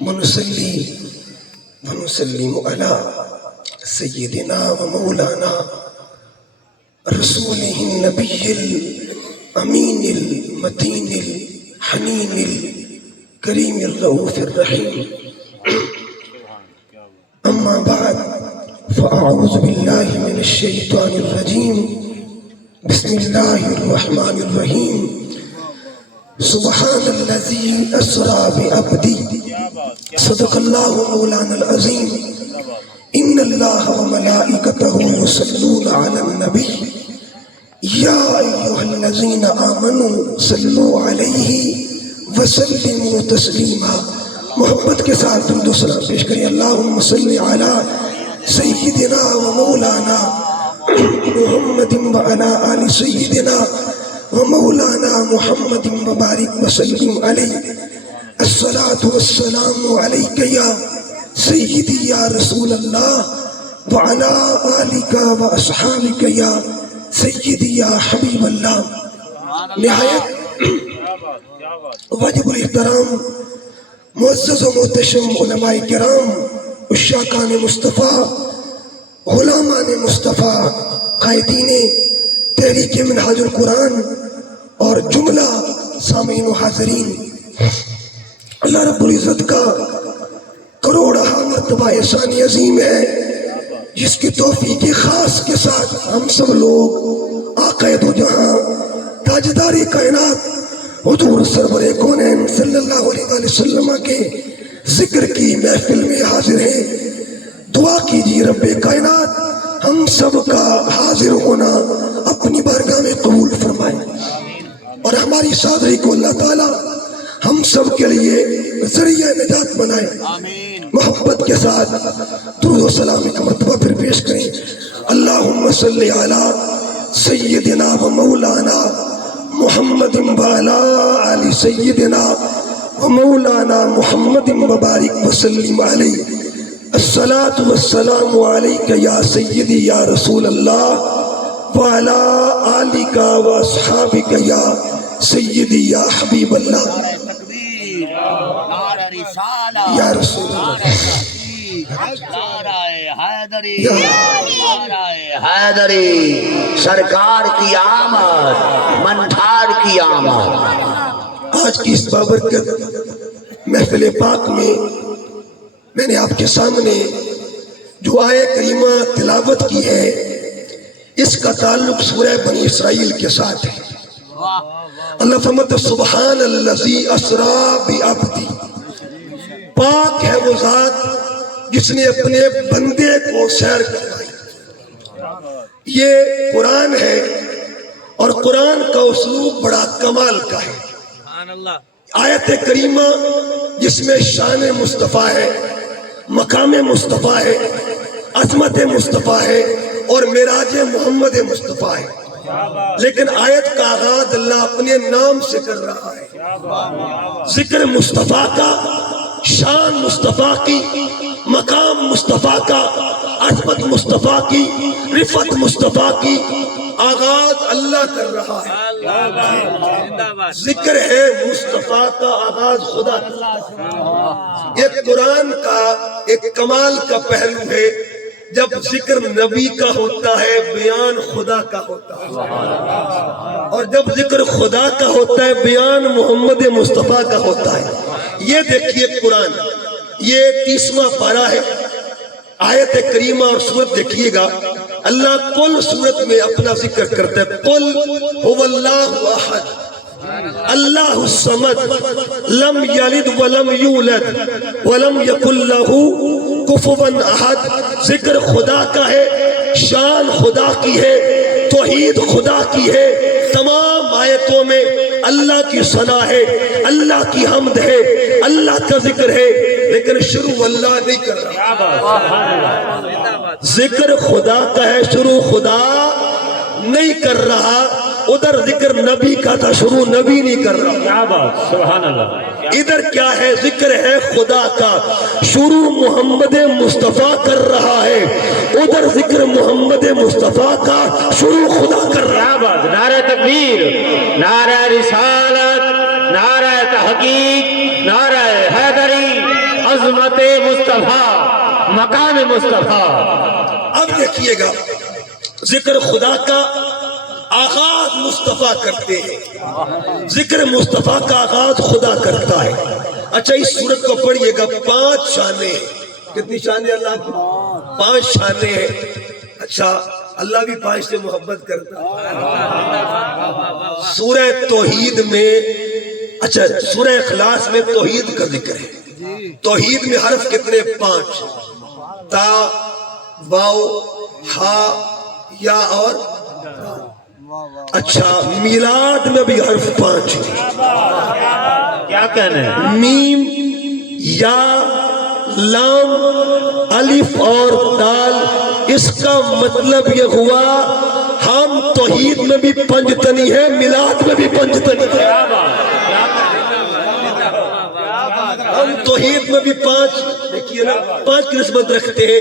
ونصلي ونسلم على سيدنا ومولانا رسوله النبي الأمين المتين الحنين الكريم الرؤوف الرحيم. أما بعد فأعوذ بالله من الشيطان الرجيم. بسم الله الرحمن الرحيم. سبحان الذي أسرى بعبده صدق الله مولانا العظيم. إن الله وملائكته يصلون على النبي يا أيها الذين آمنوا صلوا عليه وسلموا تسلیما. محبت کے ساتھ درود و سلام پیش کریں. اللہم صلی علی سیدنا و مولانا محمد وعلی آل سیدنا و مولانا محمد مبارک وسلم علیہ. الصلاة والسلام علیک یا سیدی یا رسول اللہ وعلی آلک و اصحابک یا سیدی یا حبیب اللہ. نہایت واجب الاحترام معزز و محتشم علماء کرام، عشاقان مصطفیٰ، غلامان مصطفیٰ، قائدین تحریک منہاج القرآن اور جملہ سامعین و حاضرین، اللہ رب العزت کا کروڑہ مرتبہ احسان عظیم ہے جس کی توفیق خاص کے ساتھ ہم سب لوگ آقا دو جہاں تاجدار کائنات حضور سرور کونین صلی اللہ علیہ وسلم کے ذکر کی محفل میں حاضر ہیں. دعا کیجیے رب کائنات ہم سب کا حاضر ہونا اپنی بارگاہ میں قبول فرمائے اور ہماری حاضری کو اللہ تعالی ہم سب کے لیے ذریعہ نجات بنائے. محبت کے ساتھ درود و سلام ایک مرتبہ پھر پیش کریں. اللہم صلی علی سیدنا و مولانا محمد وعلی آل سیدنا و مولانا محمد مبارک وسلم علیہ. الصلاة والسلام علیک یا سیدی یا رسول اللہ وعلی آلک و اصحابک یا سیدی یا حبیب اللہ. یا رسول اللہ حیدری سرکار کی آمد، منٹھار کی آمد. آج کی اس بابرکت محفل پاک میں نے آپ کے سامنے جو آیہ کریمہ تلاوت کی ہے اس کا تعلق سورہ بنی اسرائیل کے ساتھ ہے. اللہ فرماتا سبحان الذی اسری بعبدی. پاک ہے وہ ذات جس نے اپنے بندے کو سیر کروائی. یہ قرآن ہے اور قرآن کا اسلوب بڑا کمال کا ہے. آیت کریمہ جس میں شان مصطفیٰ ہے، مقام مصطفیٰ ہے، عظمت مصطفیٰ ہے اور معراج محمد مصطفیٰ ہے. لیکن آیت کا آغاز اللہ اپنے نام سے کر رہا ہے. ذکر مصطفیٰ کا، شان مصطفیٰ کی، مقام مصطفیٰ کا، عظمت مصطفیٰ کی، رفعت مصطفیٰ کی آغاز اللہ کر رہا ہے. ذکر ہے مصطفیٰ کا، آغاز خدا کا. یہ قرآن کا ایک کمال کا پہلو ہے. جب ذکر نبی کا ہوتا ہے بیان خدا کا ہوتا ہے، اور جب ذکر خدا کا ہوتا ہے بیان محمد مصطفیٰ کا ہوتا ہے. یہ دیکھیے قرآن، یہ 30واں پارہ ہے. آیت کریمہ اور سورت دیکھیے گا. اللہ کل سورت میں اپنا ذکر کرتا ہے. قل هو اللہ احد اللہ الصمد لم یلد ولم یولد ولم یکن لہ کفوا احد. ذکر خدا کا ہے، شان خدا کی ہے، توحید خدا کی ہے. تمام آیتوں میں اللہ کی ثنا ہے، اللہ کی حمد ہے، اللہ کا ذکر ہے، لیکن شروع اللہ نہیں کر رہا. ذکر خدا کا ہے، شروع خدا نہیں کر رہا. ادھر ذکر نبی کا تھا، شروع نبی نہیں کر رہا. کیا بات، سبحان اللہ. ادھر کیا ہے؟ ذکر ہے خدا کا، شروع محمد مصطفیٰ کر رہا ہے. ادھر ذکر محمد مصطفیٰ کا، شروع خدا کر رہا ہے. نعرہ تکبیر، نعرہ رسالت، نعرہ تحقیق، نعرہ عظمت مصطفیٰ مقام مصطفیٰ. اب دیکھیے گا ذکر خدا کا آغاز مصطفیٰ کرتے ہیں، ذکر مصطفیٰ کا آغاز خدا کرتا ہے. اچھا اس سورت کو پڑھیے گا، 5 شانیں ہیں. کتنی شانیں اللہ کی؟ 5 شانیں ہیں. اچھا اللہ بھی 5 سے محبت کرتا ہے. سورہ توحید میں، اچھا سورہ اخلاص میں توحید کا ذکر ہے. توحید میں حرف کتنے؟ 5، تا، واو، ہا، یا اور. اچھا میلاد میں بھی حرف 5 ہے. کیا کہنا ہے؟ میم، یا، لام، الف اور دال. اس کا مطلب یہ ہوا ہم توحید میں بھی پنجتنی ہیں، میلاد میں بھی پنجتنی ہیں. ہم توحید میں بھی 5 دیکھیے نا 5 کی نسبت رکھتے ہیں.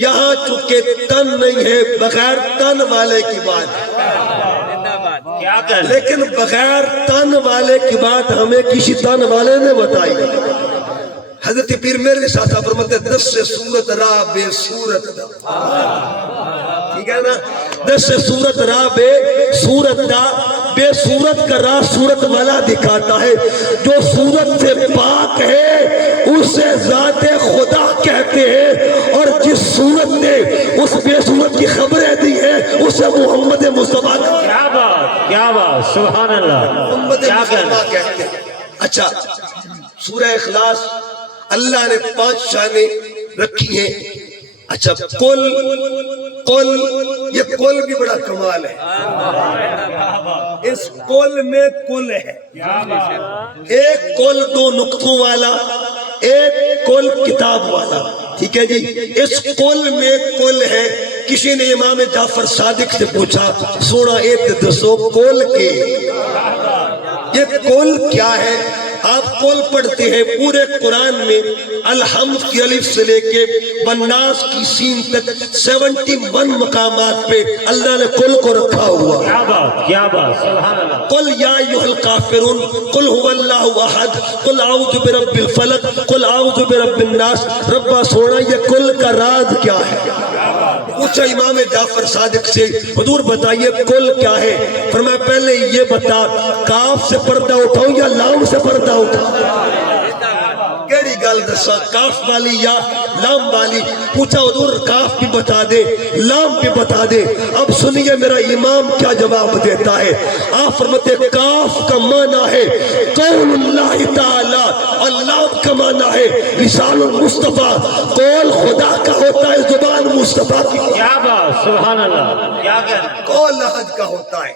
یہاں چونکہ تن نہیں ہے، بغیر تن والے کی بات ہے. کیا کہنا ہے؟ لیکن بغیر تن والے کی بات ہمیں کسی تن والے نے بتائی. حضرت پیر میرے ساتھ فرماتے 10 سے صورت را بے صورت دا. ٹھیک ہے نا، 10 سے صورت را بے صورت دا. بے صورت کا راہ صورت والا دکھاتا ہے. جو صورت سے پاک ہے اسے ذات خدا کہتے ہیں، اور جس صورت نے اس بے صورت کی خبریں دی ہیں اسے محمد مصطفیٰ کیا بات، کیا بات، سبحان اللہ. محمد کیا کہنا مصطفیٰ ہے؟ کہتے ہیں. اچھا سورہ اخلاص اللہ نے 5 شانیں رکھی ہیں. اچھا قل یہ قل بھی بڑا کمال ہے. اس قل میں قل ہے. ایک قل 2 نقطوں والا، ایک قل کتاب والا. ٹھیک ہے جی، اس قل میں قل ہے. کسی نے امام جعفر صادق سے پوچھا سونا ایک دسو قل کے یہ قل کیا ہے؟ آپ قل پڑھتے ہیں پورے قرآن میں الحمد کی الف سے لے کے والناس کی سین تک 71 مقامات پہ اللہ نے قل کو رکھا ہوا. کیا بات، کیا بات، سبحان اللہ. قل یا ایھا الکافرون، قل هو اللہ احد، قل اعوذ برب الفلق، قل اعوذ برب الناس. ربا سونا یہ قل کا راز کیا ہے؟ پوچھا امام جعفر صادق سے حضور بتائیے قل کیا ہے؟ فرمایا پہلے یہ بتا کاف سے پردہ اٹھاؤں یا لام سے پردہ اٹھاؤں؟ کیڑی گل دسا، کاف والی یا لام والی؟ پوچھا حضور کاف بھی بتا دے لام بھی بتا دے. اب سنیے میرا امام کیا جواب دیتا ہے. آپ فرماتے کاف کا معنی ہے قول اللہ تعالی، اور لام کا معنی ہے لسان المصطفیٰ. قول خدا کا ہوتا ہے، زبان مصطفیٰ کی. کیا بات، سبحان اللہ. کیا کہنا ہے؟ قول احد کا ہوتا ہے،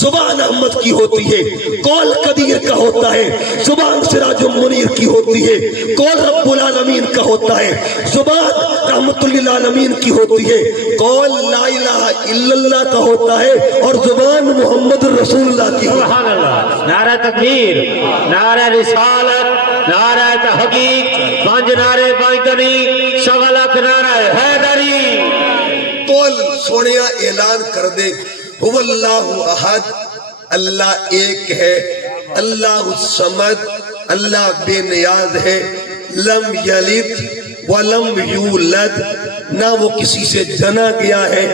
زبان احمد کی ہوتی ہے. قول قدیر کا ہوتا ہے، زبان سراج منیر کی ہوتی ہے. قول رب العالمین کا ہوتا ہے، زبان رحمت للعالمین کی ہوتی ہے. قول لا الہ الا اللہ کا ہوتا ہے اور زبان محمد رسول اللہ کی ہوتی ہے. سبحان اللہ. نعرہ تکبیر، نعرہ رسالت، نعرہ تحقیق، 5 نعرے بائتنی، 1.25 لاکھ نعرہ حیدری. قول سونیا اعلان کر دے هو اللہ احد، اللہ ایک ہے. اللہ الصمد، اللہ بے نیاز ہے. لم یلد ولم یولد، نہ وہ کسی سے جنا گیا ہے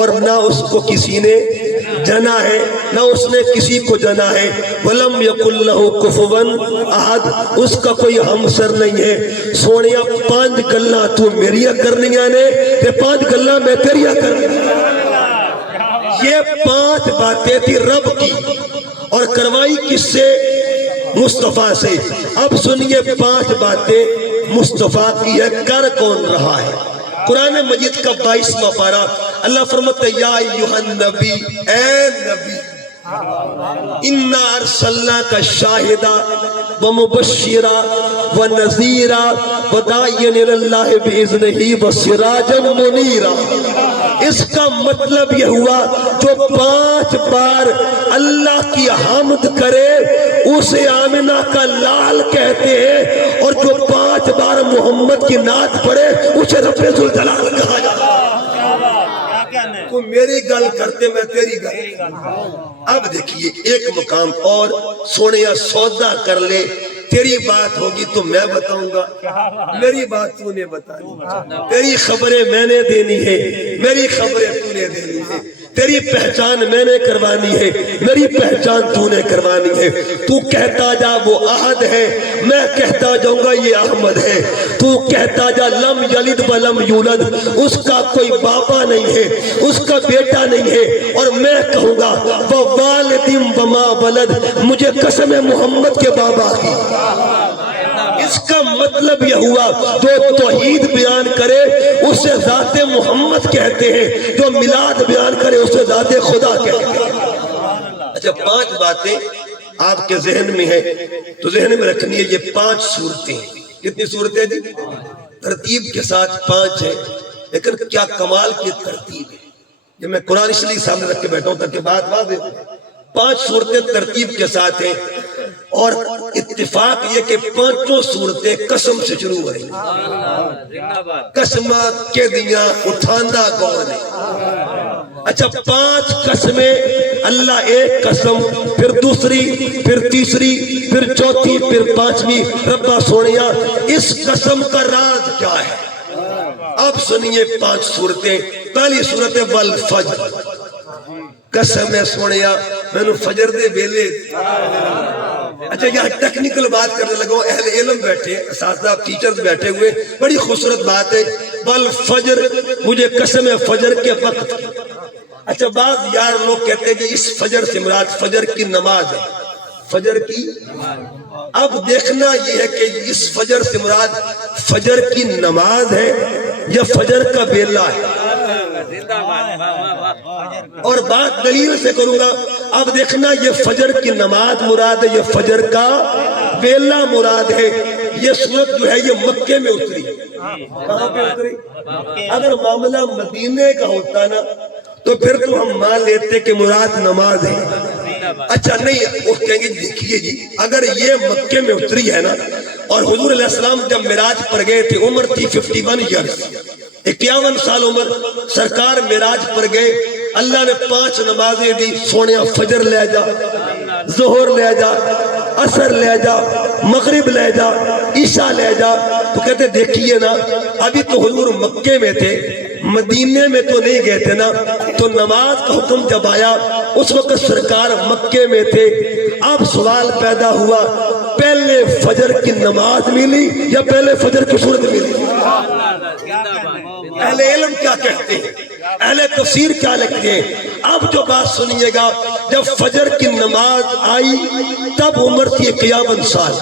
اور نہ اس کو کسی نے جنا ہے، نہ اس نے کسی کو جنا ہے. ولم یکن لہ کفوا احد، اس کا کوئی ہمسر نہیں ہے. سونیا 5 گلاں تو میریاں کرنیاں نے تے 5 گلاں میں تیریاں کرنیاں. یہ 5 باتیں تھی رب کی اور کروائی کس سے؟ مصطفیٰ سے. اب سنیے 5 باتیں مصطفیٰ کی ہے، کر کون رہا ہے؟ قرآن مجید کا 22واں پارہ اللہ فرماتا ہے یا ایھا النبی، اے نبی، انا ارسلناک شاہدا ومبشرا ونذیرا وداعیا الی اللہ باذنہ وسراجا منیرا. اس کا مطلب یہ ہوا جو 5 بار اللہ کی حمد کرے اسے آمنہ کا لال کہتے ہیں، اور جو 5 بار محمد کی نعت پڑھے اسے رب ذوالجلال کہا جاتا ہے. تو میری گل کرتے میں تیری گل. اب دیکھیے ایک مقام اور سونیا سودا کر لے تیری بات ہوگی تو میں بتاؤں گا، میری بات تو نے بتانی، تیری خبریں میں نے دینی ہے، میری خبریں تو نے دینی ہے، تیری پہچان میں نے کروانی ہے، میری پہچان تو نے کروانی ہے۔ تو کہتا جا وہ احد ہے، میں کہتا جاؤں گا یہ احمد ہے۔ تو کہتا جا لم یلد ولم یولد، اس کا کوئی باپا نہیں ہے، اس کا بیٹا نہیں ہے، اور میں کہوں گا ووالد وما ولد، مجھے قسم ہے محمد کے بابا کی۔ اس کا مطلب یہ ہوا جو توحید بیان کرے اسے ذات محمد کہتے ہیں، جو میلاد بیان کرے اسے ذات خدا کہتے ہیں۔ اچھا 5 باتیں آپ کے ذہن میں ہیں تو ذہن میں رکھنی ہے، یہ 5 صورتیں ہیں۔ کتنی صورتیں جی؟ ترتیب کے ساتھ 5 ہیں، لیکن کیا کمال کی ترتیب ہے۔ یہ میں قرآن شریف سامنے رکھ کے بیٹھا ہوں تاکہ بات واضح ہو۔ 5 صورتیں ترتیب کے ساتھ ہیں، اور اتفاق یہ کہ 5 صورتیں قسم سے شروع ہو رہی ہیں۔ قسمات کے دیاں اٹھاندہ کون ہے؟ اچھا 5 قسمیں، اللہ ایک قسم، پھر دوسری، پھر تیسری، پھر چوتھی، پھر 5ویں۔ ربا سونیا اس قسم کا راز کیا ہے؟ اب سنیے 5 صورتیں۔ پہلی صورت ہے والفجر، قسم ہے سونیا میں نے فجر دے بیلے۔ اچھا یہاں ٹیکنیکل بات کرنے لگا، اہل علم بیٹھے، اساتذہ ٹیچرز بیٹھے ہوئے، بڑی خوبصورت بات ہے والفجر، مجھے قسم ہے فجر کے وقت۔ اچھا بعض یار لوگ کہتے ہیں کہ اس فجر سے مراد فجر کی نماز ہے، فجر کی۔ اب دیکھنا یہ ہے کہ اس فجر سے مراد فجر کی نماز ہے یا فجر کا بیلا ہے، اور بات دلیل سے کروں گا۔ اب دیکھنا یہ فجر کی نماز مراد ہے یا فجر کا بیلا مراد ہے۔ یہ سورت جو ہے یہ مکے میں اتری۔ کہاں پہ اتری؟ اگر معاملہ مدینے کا ہوتا نا تو پھر تو ہم مان لیتے کہ مراد نماز ہے۔ اچھا نہیں، وہ کہیں گے دیکھیے جی اگر یہ مکے میں اتری ہے نا، اور حضور علیہ السلام جب معراج پر گئے تھے عمر تھی 51 ایئرز، 51 سال عمر، سرکار معراج پر گئے، اللہ نے 5 نمازیں دی، سونیا فجر لے جا، ظہر لے جا، عصر لے جا، مغرب لے جا، عشاء لے جا۔ تو کہتے دیکھیے نا ابھی تو حضور مکے میں تھے، مدینے میں تو نہیں گئے تھے نا، تو نماز کا حکم جب آیا اس وقت سرکار مکے میں تھے۔ اب سوال پیدا ہوا پہلے فجر کی نماز ملی یا پہلے فجر کی صورت ملی؟ اہل علم کیا کہتے ہیں، اہل تفسیر کیا لکھتے ہیں؟ اب جو بات سنیے گا، جب فجر کی نماز آئی تب عمر تھی 51 سال۔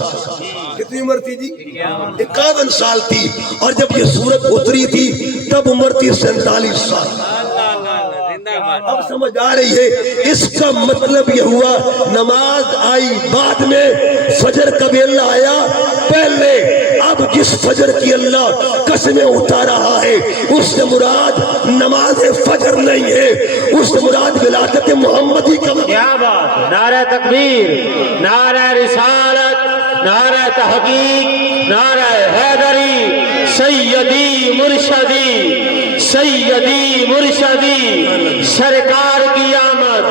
کتنی عمر تھی جی؟ 51 سال تھی، اور جب یہ سورت اتری تھی تب عمر تھی 47 سال۔ اب سمجھ آ رہی ہے؟ اس کا مطلب یہ ہوا نماز آئی بعد میں، فجر کا بیلا آیا پہلے۔ اب جس فجر کی اللہ قسمیں اٹھا رہا ہے اس سے مراد نماز فجر نہیں ہے، اس سے مراد ولادت محمدی کا وقت۔ کیا بات! نعرہ تکبیر، نعرہ رسالت، نعرہ تحقیق، نعرہ حیدری، سیدی مرشدی، سیدی مرشدی، سرکار کی آمد،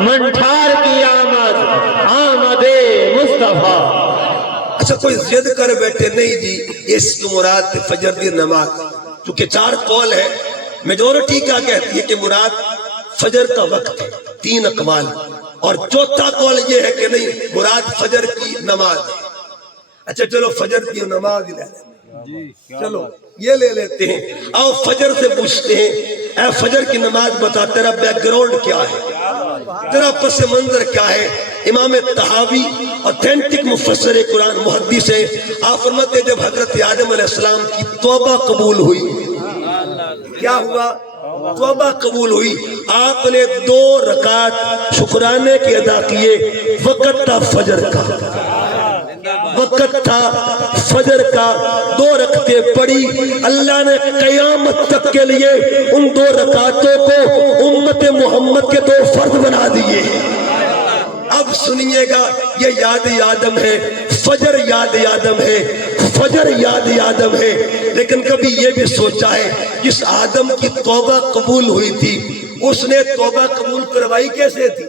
منٹھار کی آمد، آمد مصطفیٰ۔ اچھا کوئی ضد کر بیٹھے نہیں جی اس کو مراد فجر دی نماز، چونکہ 4 قول ہے، میجورٹی کیا کہتی ہے کہ مراد فجر کا وقت ہے، 3 اقوال، اور چوتھا قول یہ ہے کہ نہیں مراد فجر کی نماز ہے۔ اچھا چلو فجر کی نماز ہی لے لیتے ہیں، چلو یہ لے لیتے ہیں۔ آؤ فجر سے پوچھتے ہیں، اے فجر کی نماز بتا تیرا بیک گراؤنڈ کیا ہے، تیرا پس منظر کیا ہے؟ امام طحاوی اوتھینٹک مفسر قرآن محدث ہے، آپ فرماتے ہیں جب حضرت آدم علیہ السلام کی توبہ قبول ہوئی، کیا ہوا؟ توبہ قبول ہوئی، آپ نے 2 رکعت شکرانے کے ادا کیے، وقت تھا فجر کا، وقت تھا فجر کا، 2 رکعتیں پڑھی، اللہ نے قیامت تک کے لیے ان 2 رکعتوں کو امت محمد کے 2 فرض بنا دیے۔ اب سنیے گا یہ یاد آدم ہے، فجر یاد آدم ہے، فجر یاد آدم ہے، لیکن کبھی یہ بھی سوچا ہے جس آدم کی توبہ قبول ہوئی تھی اس نے توبہ قبول کروائی کیسے تھی؟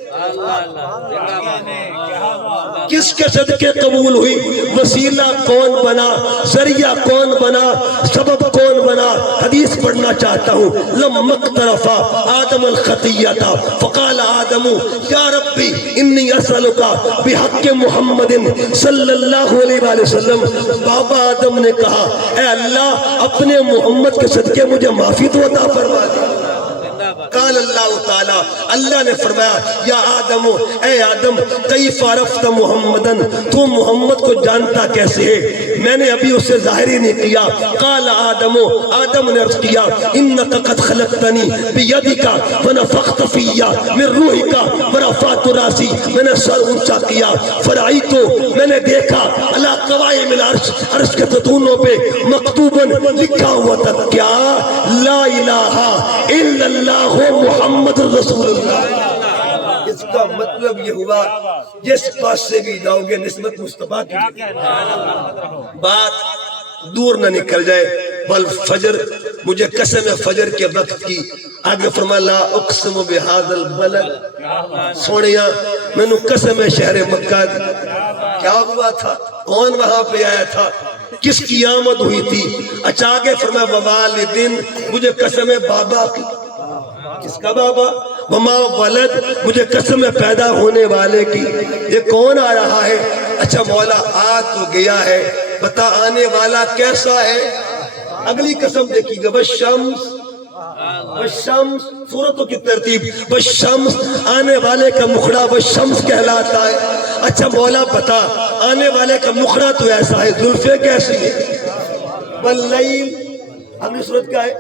کس کے صدقے قبول ہوئی؟ وسیلہ کون بنا، ذریعہ کون بنا، سبب کون بنا؟ حدیث پڑھنا چاہتا ہوں۔ لما اقترفا آدم الخطیۃ فقال آدم یا ربی انی اسألک بحق محمد صلی اللہ علیہ وآلہ وسلم۔ بابا آدم نے کہا اے اللہ اپنے محمد کے صدقے مجھے معافی تو عطا فرما دے۔ قال اللہ تعالی، اللہ نے فرمایا یا آدم، اے آدم کیف عرفت محمدن، تو محمد کو جانتا کیسے ہے؟ میں نے ابھی اسے ظاہر ہی نہیں کیا۔ قال آدم، آدم نے عرض کیا انک قد خلقتنی بیدک ونفخت فی من روحک ورفعت راسی، میں نے سر اونچا کیا، فرعیت، میں نے دیکھا علی قوائم العرش، عرش کے ستونوں پہ مکتوباً لکھا ہوا تھا کیا؟ لا الہ الا اللہ محمد رسول اللہ۔ اس کا مطلب یہ ہوا جس پاس سے بھی جاؤ گے نسبت مصطفیٰ کی بات دور نہ نکل جائے۔ بل فجر، مجھے قسم ہے فجر کے وقت کی۔ آگے فرمایا لا اقسم بہذا البلد، سونیا میں نے قسم ہے شہر مکہ کی۔ کیا ہوا تھا؟ کون وہاں پہ آیا تھا؟ کس کی آمد ہوئی تھی؟ اچھا آگے فرمایا ووالدین، مجھے قسم ہے بابا کی۔ کس کا بابا؟ وما ولد، مجھے قسم ہے پیدا ہونے والے کی۔ یہ کون آ رہا ہے؟ اچھا مولا آ تو گیا ہے، بتا آنے والا کیسا ہے؟ اگلی قسم دیکھیے گا والشمس، والشمس صورتوں کی ترتیب، والشمس آنے والے کا مخڑا والشمس کہلاتا ہے۔ اچھا مولا بتا آنے والے کا مخڑا تو ایسا ہے، زلفیں کیسی ہیں؟ واللیل، اگلی صورت کیا ہے؟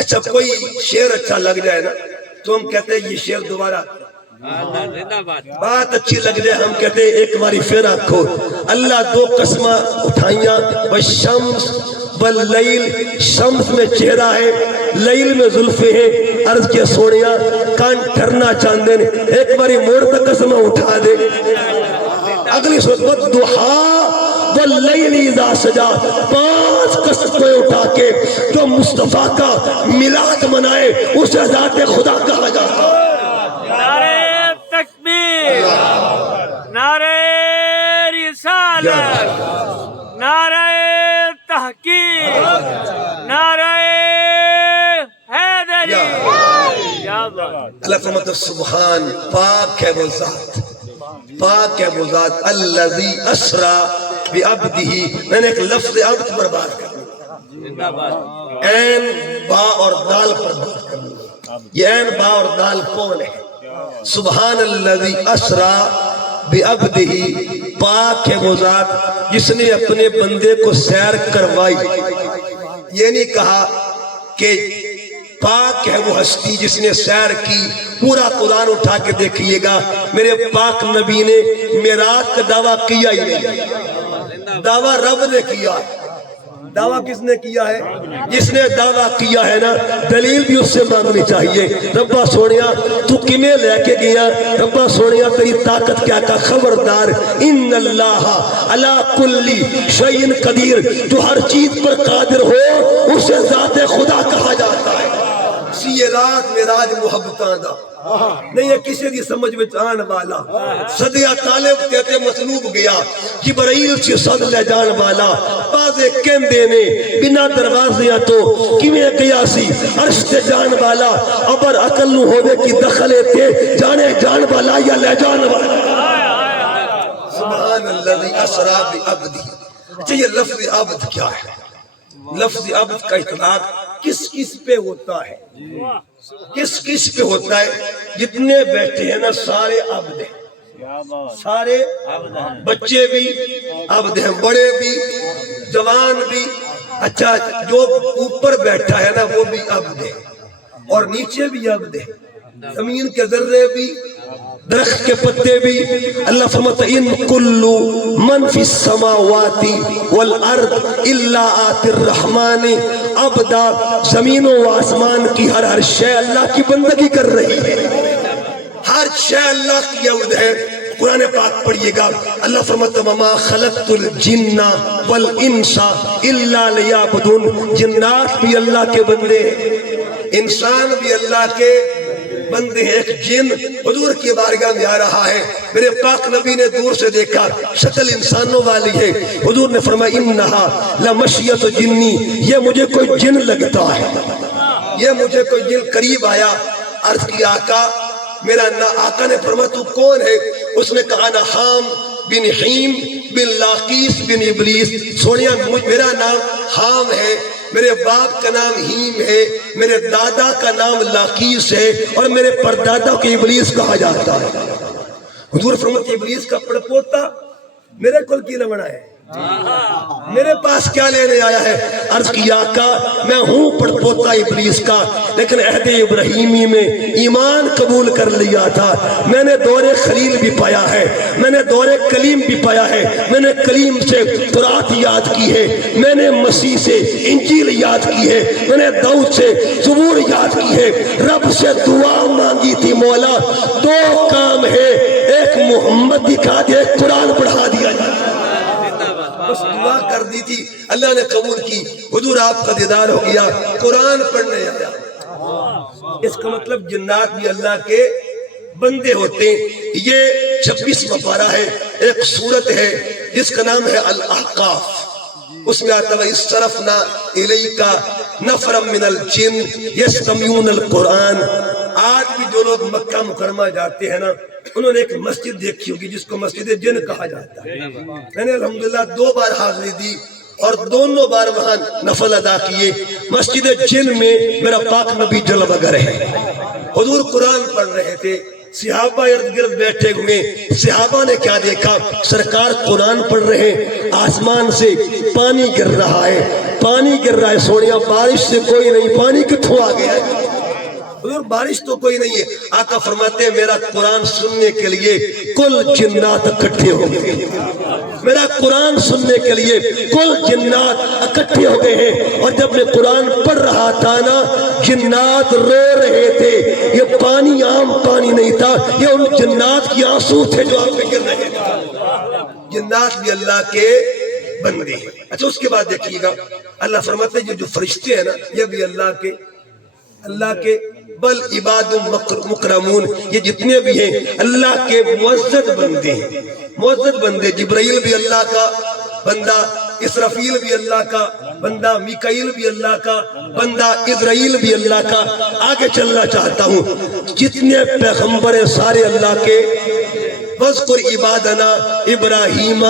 اچھا کوئی شعر اچھا لگ جائے نا تو ہم کہتے ہیں یہ شعر دوبارہ، بات اچھی لگ جائے ہم کہتے ہیں ایک باری پھر آنکھو۔ اللہ دو قسمہ اٹھائیاں، والشمس واللیل، شمس میں چہرہ ہے، لیل میں زلفیں ہیں۔ عرض کیا سونیا کان ٹھرنا چاندے نے، ایک باری موڑ تک قسمہ اٹھا دے۔ اگلی صورت والضحیٰ واللیل اذا سجا، 5 قسمیں اٹھا کے جو مصطفیٰ کا میلاد منائے اسے ذات خدا کہا جاتا ہے۔ نعرہ تکبیر، نعرہ رسالت، نعرہ تحقیق، نعرہ حیدری۔ یا بات اللہ فرماتا سبحان، پاک ہے وہ ذات، پاک ہے وہ ذات الذی اسرا بعبدہ۔ میں نے ایک لفظ عبد پر بات کرنی، عین با اور دال پر بات کرنی۔ یہ عین با اور دال کون ہے؟ سبحان الذی اسرا بعبدہ، پاک ہے وہ ذات جس نے اپنے بندے کو سیر کروائی۔ یہ نہیں کہا کہ پاک ہے وہ ہستی جس نے سیر کی۔ پورا قرآن اٹھا کے دیکھئے گا میرے پاک نبی نے معراج کا دعویٰ کیا ہی نہیں، دعویٰ رب نے کیا ہے۔ دعویٰ کس نے کیا ہے؟ جس نے دعویٰ کیا ہے نا دلیل بھی اس سے مانگنی چاہیے۔ ربا سونیا تو کمیں لے کے گیا؟ ربا سونیا تیری طاقت کیا کا؟ خبردار ان اللہ علی کل شیء قدیر، جو ہر چیز پر قادر ہو اسے ذات خدا کہا جاتا ہے۔ سی رات معراج محبتاں دا نہیں ہے کسی دی سمجھ میں آن والا۔ صدیہ طالب کہتے مطلوب گیا جبرائیل سے صد لے جان والا، بازے کہندے نے بنا دروازیاں تو کیویں گیا سی عرش تے جان والا۔ ابر عقل نو ہوے کی دخل تے جانے جان والا یا لے جان والا۔ سبحان الذی اسرا بعبدہ۔ اچھا یہ لفظ عبد کیا ہے؟ لفظ عبد کا اطلاق کس کس پہ ہوتا ہے؟ کس کس پہ ہوتا ہے؟ جتنے بیٹھے ہیں نا سارے عبد ہیں، سارے بچے بھی عبد ہیں، بڑے بھی، جوان بھی۔ اچھا جو اوپر بیٹھا ہے نا وہ بھی عبد ہے اور نیچے بھی عبد ہے، زمین کے ذرے بھی، درخت کے پتے بھی۔ اللہ فرماتا ان کل من فی السماوات والارض الا آتی الرحمن عبدا، زمینوں و آسمان کی ہر شے اللہ کی بندگی کر رہی ہے، ہر شے اللہ کی عبد ہے۔ قرآن پاک پڑھئے گا اللہ فرماتا وما خلقت الجن والانس الا لیعبدون، جنات بھی اللہ کے بندے ہیں، انسان بھی اللہ کے بندے ہیں. ایک جن حضور کی بارگاہ میں آ رہا ہے. میرے پاک نبی نے دور سے دیکھا, شکل انسانوں والی ہے. حضور نے فرمایا انہا لمشیت جنی, یہ مجھے کوئی جن لگتا ہے, یہ مجھے کوئی جن. قریب آیا, عرض کی آقا میرا آقا نے فرمایا تو کون ہے؟ اس نے کہا نا حام بن حیم بن لاقیس بن ابلیس. سونیا میرا نام حام ہے, میرے باپ کا نام ہیم ہے, میرے دادا کا نام لاقیس ہے, اور میرے پردادا کو ابلیس کہا جاتا ہے. حضور فرماتے ابلیس کا پڑپوتا میرے کل کی لمڑا ہے, میرے پاس کیا لینے آیا ہے؟ عرض کی آقا میں ہوں پڑپوتا ابلیس کا, لیکن عہد ابراہیمی میں ایمان قبول کر لیا تھا. میں نے دور خلیل بھی پایا ہے, میں نے دور کلیم بھی پایا ہے, میں نے کلیم سے تورات یاد کی ہے, میں نے مسیح سے انجیل یاد کی ہے, میں نے داؤد سے زبور یاد کی ہے. رب سے دعا مانگی تھی, مولا دو کام ہے, ایک محمد دکھا دے, ایک قرآن پڑھا دیا جائے. بس دعا کر دی تھی, اللہ نے قبول کی. حضور آپ کا دیدار ہو گیا, قرآن پڑھنے آیا. اس کا مطلب جنات بھی اللہ کے بندے ہوتے ہیں. یہ 26واں پارہ ہے, ایک سورت ہے جس کا نام ہے الاحقاف. اس میں آتا ہے اصطرفنا الیک نفرا من الجن یستمعون القرآن. آج بھی جو لوگ مکہ مکرمہ جاتے ہیں نا, انہوں نے ایک مسجد دیکھی ہوگی جس کو مسجد جن کہا جاتا ہے. میں نے الحمدللہ 2 بار حاضری دی اور دونوں بار وہاں نفل ادا کیے. مسجد جن میں میرا پاک نبی جلوہ گر ہے. حضور قرآن پڑھ رہے تھے, صحابہ ارد گرد بیٹھے ہوئے. صحابہ نے کیا دیکھا؟ سرکار قرآن پڑھ رہے, آسمان سے پانی گر رہا ہے, پانی گر رہا ہے. سونیا بارش سے کوئی نہیں, پانی کتھوں آ گیا ہے؟ حضور بارش تو کوئی نہیں ہے. آقا فرماتے ہیں میرا قرآن سننے کے لیے کل جنات اکٹھے ہو گئے, میرا قرآن سننے کے لیے کل جنات اکٹھے ہو گئے ہیں. اور جب میں قرآن پڑھ رہا تھا نا, جنات رو رہے تھے. یہ پانی عام پانی نہیں تھا, یہ ان جنات کی آنسو تھے جو آپ پہ گر رہے تھے. جنات بھی اللہ کے بندے ہیں. اچھا اس کے بعد دیکھیے گا, اللہ فرماتے ہیں جو فرشتے ہیں نا, یہ بھی اللہ کے بل عباد مکرمون, یہ جتنے بھی ہیں اللہ کے معزز بندے ہیں. معزز بندے, جبرائیل بھی اللہ کا بندہ, اسرافیل بھی اللہ کا بندہ, میکائیل بھی اللہ کا بندہ, اسرائیل بھی اللہ کا. آگے چلنا چاہتا ہوں, جتنے پیغمبر ہیں سارے اللہ کے. وَاذْكُرْ عِبَادَنَا إِبْرَاهِيمَ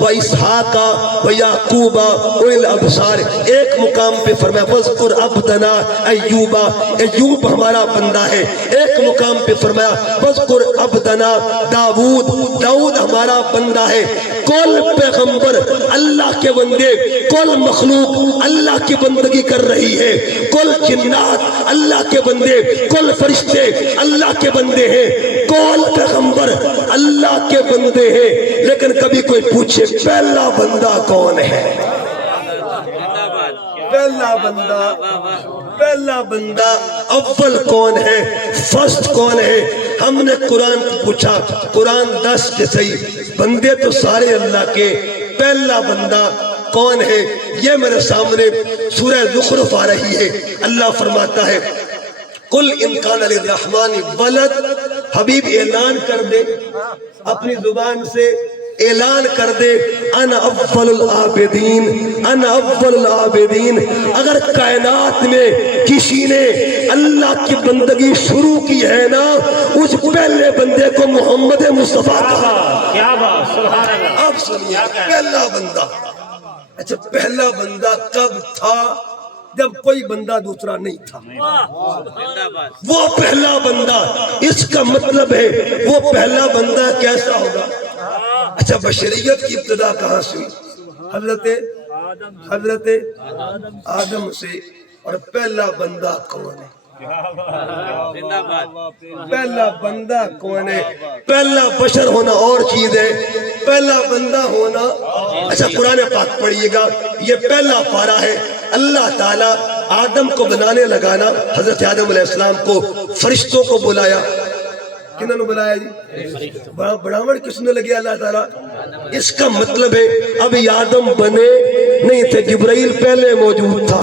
وَإِسْحَاقَ وَيَعْقُوبَ أُولِي الْأَبْصَارِ. ایک مقام پہ فرمایا وَاذْكُرْ عَبْدَنَا أَيُّوبَ, ایوب ہمارا بندہ ہے. ایک مقام پہ فرمایا وَاذْكُرْ عَبْدَنَا داؤد, داؤد ہمارا بندہ ہے. کل پیغمبر اللہ کے بندے, کل مخلوق اللہ کی بندگی کر رہی ہے. کل جنات اللہ کے بندے, کل فرشتے اللہ کے بندے ہیں, کل پیغمبر اللہ کے بندے ہیں. لیکن کبھی کوئی پوچھے پہلا بندہ کون ہے؟ پہلا بندہ اول کون ہے؟ فرسٹ کون ہے؟ ہم نے قرآن کو پوچھا, قرآن 10 کے صحیح, بندے تو سارے اللہ کے. پہلا بندہ کون ہے؟ یہ میرے سامنے سورہ زخرف آ رہی ہے. اللہ فرماتا ہے قل ان کان للرحمن ولد. حبیب اعلان کر دے, اپنی زبان سے اعلان کر دے, انا اول العابدین, انا اول العابدین. اگر کائنات میں کسی نے اللہ کی بندگی شروع کی ہے نا, اس پہلے بندے کو محمد مصطفیٰ کہا. کیا بات, سبحان اللہ. اب سنیے, پہلا بندہ. اچھا پہلا بندہ کب تھا؟ جب کوئی بندہ دوسرا نہیں تھا. وہ پہلا بندہ, اس کا مطلب ہے وہ پہلا بندہ کیسا ہوگا؟ اچھا بشریت کی ابتدا کہاں سے ہوئی؟ حضرت آدم سے. اور پہلا بندہ کون ہے؟ پہلا بندہ کون ہے؟ پہلا بشر ہونا اور چیز ہے, پہلا بندہ ہونا. اچھا قرآن پاک پڑھیے گا, یہ پہلا پارہ ہے. اللہ تعالیٰ آدم کو بنانے لگانا, حضرت آدم علیہ السلام کو فرشتوں کو بلایا. کنہوں نے بلایا جی؟ بڑھاوڑ کس نے لگیا؟ اللہ تعالیٰ. اس کا مطلب ہے ابھی آدم بنے نہیں تھے, جبرائیل پہلے موجود تھا.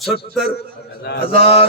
70,000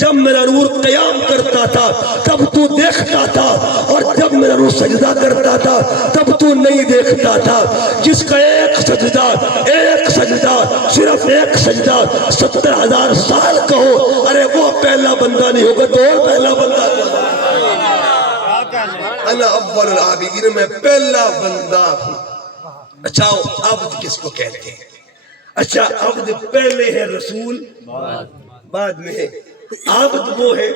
جب میرا نور قیام کرتا تھا تب تو دیکھتا تھا، اور جب میرا نور سجدہ کرتا تھا تب تو نہیں دیکھتا تھا۔ جس کا ایک سجدہ صرف ایک سجدہ 70,000 سال کا ہو، ارے وہ پہلا بندہ نہیں ہوگا تو اور پہلا بندہ ہوگا۔ انا اول العابدین، میں پہلا بندہ ہوں۔ اچھا عبد کس کو کہتے ہیں؟ اچھا عبد پہلے ہے، رسول بعد میں ہے۔ عبد وہ ہے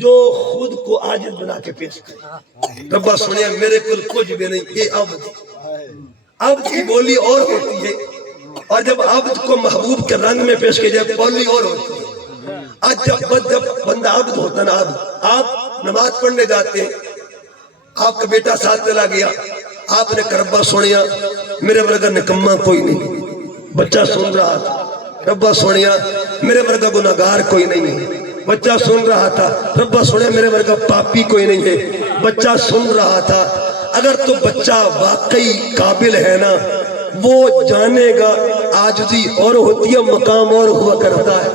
جو خود کو عاجز بنا کے پیش کرے، ربا سنیا میرے کل کچھ بھی نہیں، یہ عبد ہے۔ عبد کی بولی اور ہوتی ہے، اور جب عبد کو محبوب کے رنگ میں پیش کیا جائے بولی اور ہوتی ہے۔ آج جب بندہ عبد ہوتا نا، آپ نماز پڑھنے جاتے ہیں، آپ کا بیٹا ساتھ چلا گیا، آپ نے کہا ربا سنیا میرے ورگا نکما کوئی نہیں، بچہ سن رہا تھا، ربا سنیا میرے ورگا گناہگار کوئی نہیں ہے، بچہ سن رہا تھا، ربا سنیا میرے ورگا پاپی کوئی نہیں ہے، بچہ سن رہا تھا۔ اگر تو بچہ واقعی قابل ہے نا، وہ جانے گا عاجزی اور ہوتی ہے، مقام اور ہوا کرتا ہے۔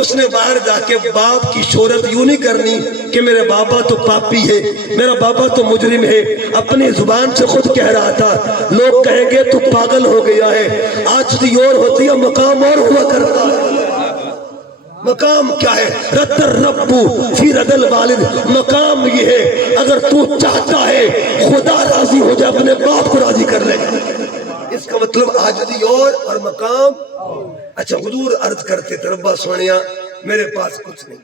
اس نے باہر جا کے باپ کی شہرت یوں نہیں کرنی کہ میرے بابا تو پاپی ہے، میرا بابا تو مجرم ہے، اپنی زبان سے خود کہہ رہا تھا، لوگ کہیں گے تو پاگل ہو گیا ہے۔ عاجزی اور ہوتی ہے، مقام اور ہوا کرتا ہے۔ مقام کیا ہے؟ رد الرب فی رد الوالد، مقام یہ ہے اگر تو چاہتا ہے خدا راضی ہو جائے اپنے باپ کو راضی کر لے گا، اس کا مطلب عاجزی اور مقام۔ اچھا حضور عرض کرتے تھے ربا سونیا میرے پاس کچھ نہیں،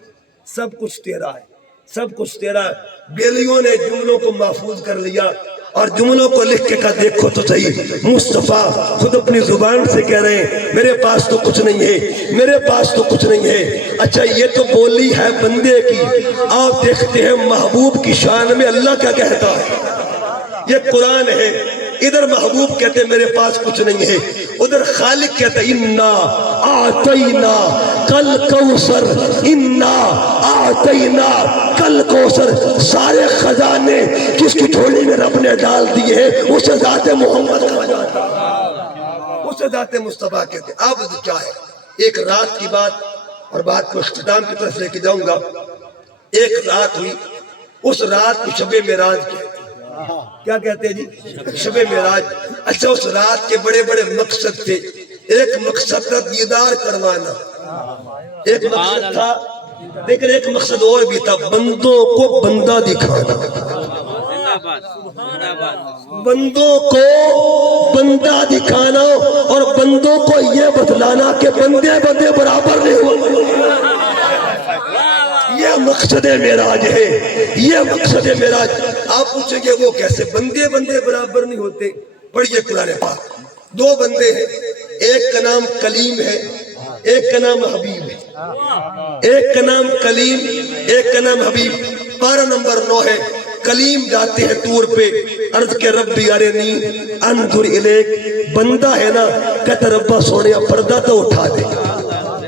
سب کچھ تیرا ہے، سب کچھ تیرا ہے۔ بیلیوں نے جملوں کو محفوظ کر لیا اور جملوں کو لکھ کے کہا دیکھو تو صحیح، مصطفیٰ خود اپنی زبان سے کہہ رہے ہیں میرے پاس تو کچھ نہیں ہے، میرے پاس تو کچھ نہیں ہے۔ اچھا یہ تو بولی ہے بندے کی، آپ دیکھتے ہیں محبوب کی شان میں اللہ کیا کہتا ہے، یہ قرآن ہے۔ ادھر محبوب کہتے ہیں میرے پاس کچھ نہیں ہے، ادھر خالق کہتا ہے انا آتینا کل کوثر، انا آتینا کل کوثر۔ سارے خزانے کس کی جھولی میں رب نے ڈال دیے ہیں، اسے ذات محمد کہا جاتا ہے، اسے ذات مصطفیٰ کہتے ہیں۔ اب کیا ہے؟ ایک رات کی بات، اور بات کو اختتام کی طرف لے کے جاؤں گا۔ ایک رات ہوئی، اس رات کو شب معراج کہتے ہیں۔ کیا کہتے ہیں جی؟ شب معراج۔ اچھا اس رات کے بڑے بڑے مقصد تھے، ایک مقصد تھا دیدار کروانا، ایک مقصد تھا، لیکن ایک مقصد اور بھی تھا، بندوں کو بندہ دکھانا، بندوں کو بندہ دکھانا، اور بندوں کو یہ بتلانا کہ بندے بندے برابر نہیں ہوئے۔ یہ مقصد معراج ہے، یہ مقصد معراج۔ آپ پوچھیں گے وہ کیسے؟ بندے بندے برابر نہیں ہوتے۔ پڑھیے قرآن پاک، دو بندے ہیں، ایک کا نام کلیم ہے، ایک کا نام حبیب ہے، ایک کا نام کلیم، ایک کا نام حبیب۔ پارہ نمبر 9 ہے۔ کلیم جاتے ہیں طور پہ، عرض کے ربی ارنی انظر الیک، بندہ ہے نا، کہتا ربا سونیا پردہ تو اٹھا دے،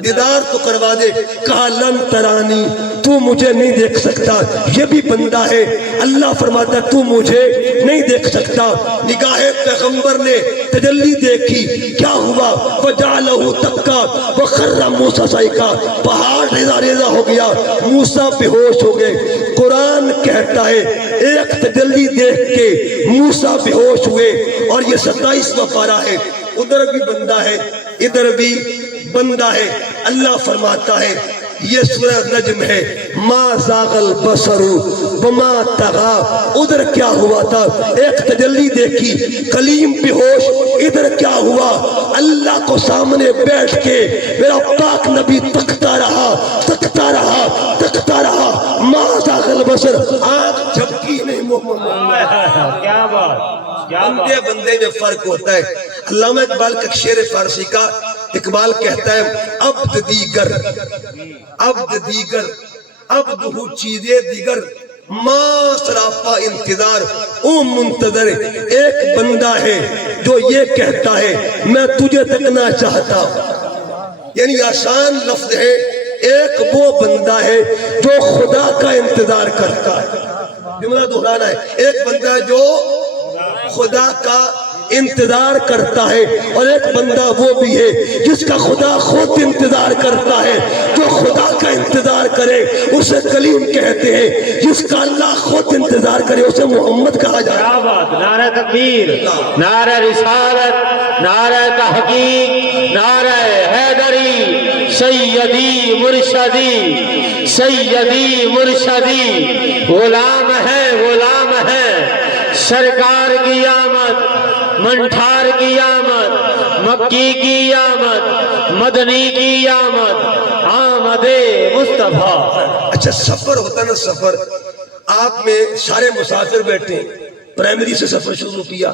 دیدار تو کروا دے۔ کہا لن ترانی، تو مجھے نہیں دیکھ سکتا، یہ بھی بندہ ہے۔ اللہ فرماتا تو مجھے نہیں دیکھ سکتا۔ نگاہ پیغمبر نے تجلی دیکھی، کیا ہوا؟ وجعلہ تکا وخر موسیٰ صعقا، پہاڑ ریزہ ریزہ ہو گیا، موسیٰ بے ہوش ہو گئے۔ قرآن کہتا ہے ایک تجلی دیکھ کے موسیٰ بے ہوش ہوئے، اور یہ 27واں پارہ ہے۔ ادھر بھی بندہ ہے، ادھر بھی بندہ ہے۔ اللہ فرماتا ہے، یہ سورہ نجم ہے، ما زاغ البصر وما طغا۔ ادھر کیا ہوا تھا؟ ایک تجلی دیکھی، کلیم بے ہوش۔ ادھر کیا ہوا؟ اللہ کو سامنے بیٹھ کے میرا پاک نبی تکتا رہا، تکتا رہا، تکتا رہا۔ ما زاغ البصر، آنکھ جھپکی نہیں محمد۔ کیا بات، بندے بندے میں فرق ہوتا ہے۔ علامہ اقبال کا شعر فارسی کا، اقبال کہتا ہے عبد دیگر، عبد دیگر، عبد ہو چیزیں دیگر، ما سراپا انتظار او منتظر۔ ایک بندہ ہے جو یہ کہتا ہے میں تجھے تکنا چاہتا ہوں، یعنی آسان لفظ ہے۔ ایک وہ بندہ ہے جو خدا کا انتظار کرتا ہے، جملہ دہرانا ہے، ایک بندہ جو خدا کا انتظار کرتا ہے، اور ایک بندہ وہ بھی ہے جس کا خدا خود انتظار کرتا ہے۔ جو خدا کا انتظار کرے اسے کلیم کہتے ہیں، جس کا اللہ خود انتظار کرے اسے محمد کہا جاتا ہے۔ کیا بات! نعرہ تکبیر، نعرہ رسالت، نعرہ تحقیق، نعرہ حیدری، سیدی مرشدی، سیدی مرشدی، غلام ہے غلام ہے، سرکار کی آمد، منٹھار کی آمد، مکی کی آمد، مدنی کی آمد، آمد مصطفیٰ۔ اچھا سفر ہوتا نا، سفر آپ میں سارے مسافر بیٹھے ہیں، پرائمری سے سفر شروع کیا،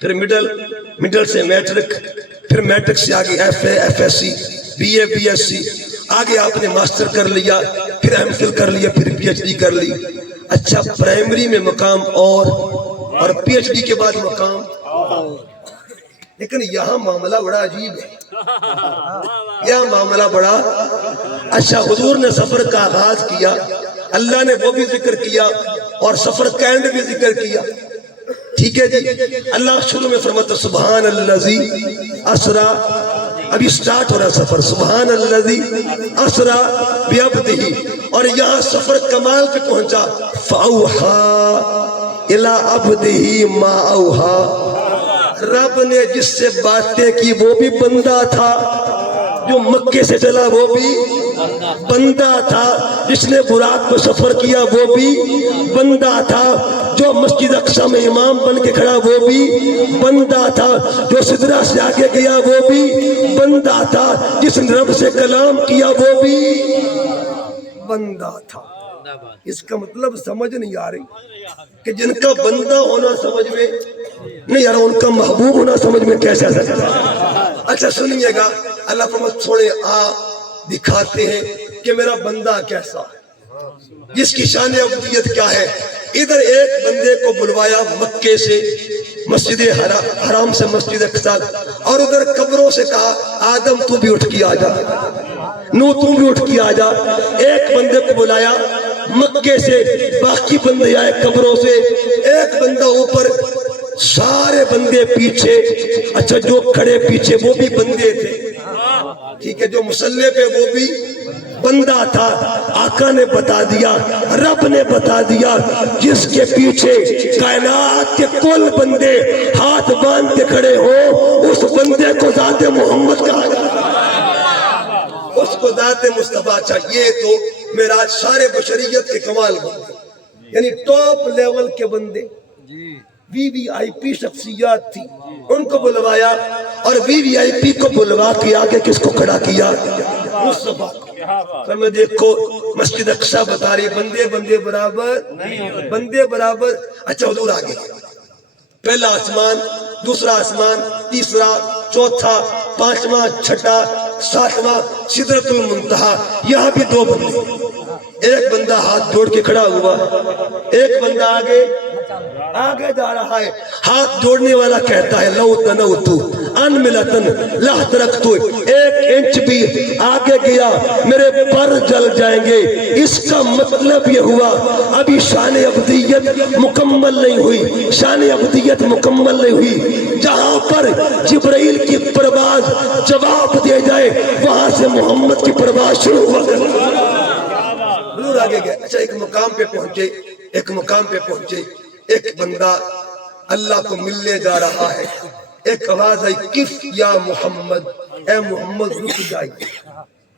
پھر مڈل سے میٹرک، پھر میٹرک سے آگے F A, F S C, B A, B S C, آگے آپ نے ماسٹر کر لیا، پھر ایم فل کر لیا، پھر پی ایچ ڈی کر لی۔ اچھا پرائمری میں مقام اور پی ایچ ڈی کے بعد مقام، لیکن یہاں معاملہ بڑا عجیب ہے، یہاں معاملہ بڑا اچھا۔ حضور نے سفر کا آغاز کیا، اللہ نے وہ بھی ذکر کیا اور سفر کا اینڈ بھی ذکر کیا، ٹھیک ہے جی۔ اللہ شروع میں فرماتا سبحان الذی اسرا، ابھی سٹارٹ ہو رہا سفر، سبحان الذی اسرا بعبدہ، اور یہاں سفر کمال پہ پہنچا، فاوحا الی عبدہ ما اوحا، رب نے جس سے باتیں کی وہ بھی بندہ تھا، جو مکے سے چلا وہ بھی بندہ تھا، جس نے براق کو سفر کیا وہ بھی بندہ تھا، جو مسجد اقصی میں امام بن کے کھڑا وہ بھی بندہ تھا، جو سدرہ سے آگے گیا وہ بھی بندہ تھا، جس نے رب سے کلام کیا وہ بھی بندہ تھا۔ اس کا مطلب سمجھ نہیں آ رہی کہ جن کا بندہ ہونا سمجھ میں نہیں آ رہا، ان کا محبوب ہونا سمجھ میں کیسے آ سکتا ہے؟ اچھا سنیے گا، اللہ فرماتا چھوڑے دکھاتے ہیں کہ میرا بندہ کیسا ہے، جس کی شان عبودیت کیا ہے۔ ادھر ایک بندے کو بلوایا مکے سے مسجد حرام سے مسجد اقصی، اور ادھر قبروں سے کہا آدم تو بھی اٹھ کے آ جا، نو تم بھی اٹھ کے آ جا۔ ایک بندے کو بلایا مکے سے، باقی بندے آئے قبروں سے، ایک بندہ اوپر، سارے بندے پیچھے۔ اچھا جو کھڑے پیچھے وہ بھی بندے تھے، ٹھیک ہے، جو مسلح پہ وہ بھی بندہ تھا۔ آقا نے بتا دیا، رب نے بتا دیا، جس کے پیچھے کائنات کے کل بندے ہاتھ باندھ کے کھڑے ہو، اس بندے کو ذات محمد کہا جاتا ہے، اس کو ذات مصطفیٰ چاہیے۔ تو میرا سارے بشریت کے کمال بندے، یعنی ٹاپ لیول کے بندے، وی وی آئی پی شخصیات تھی، ان کو بلوایا، اور وی وی آئی پی کو بلوا کے آگے کس کو کھڑا کیا؟ مصطفیٰ کو۔ میں دیکھو مسجد اقصی بتا رہی بندے بندے برابر، بندے برابر۔ اچھا حضور آگے، پہلا آسمان، دوسرا آسمان، تیسرا، چوتھا، پانچواں، چھٹا، ساتواں، سدرۃ المنتہا، یہاں بھی دو بندے، ایک بندہ ہاتھ جوڑ کے کھڑا ہوا، ایک بندہ آگے جا رہا ہے، ہاتھ جوڑنے والا کہتا ہے لو تنوتو ان ملتن لا ترکتو، ایک انچ بھی آگے گیا میرے پر جل جائیں گے۔ اس کا مطلب یہ ہوا ابھی شان عبودیت مکمل نہیں ہوئی، شان عبودیت مکمل نہیں ہوئی۔ جہاں پر جبرائیل کی پرواز جواب دے جائے وہاں سے محمد کی پرواز شروع ہوا کرے۔ حضور آگے گئے، اچھا ایک مقام پہ پہنچے، ایک بندہ اللہ کو ملنے جا رہا ہے، ایک آواز آئی کف یا محمد، اے محمد رک جائیے،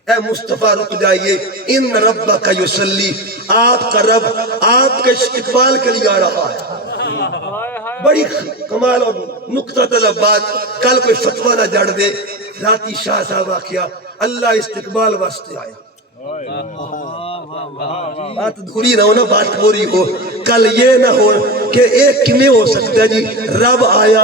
اے مصطفیٰ رک جائیے، ان ربک یصلی، آپ کا رب آپ کے استقبال کے لیے آ رہا ہے۔ بڑی کمال اور نکتہ طلب بات، کل کوئی فتویٰ نہ جڑ دے، ذاتی شاہ صاحب کیا اللہ استقبال واسطے آیا، بات دھوری نہ ہو نا، بات پوری ہو۔ کل یہ نہ ہو کہ ایک کیویں ہو سکتا ہے جی رب آیا،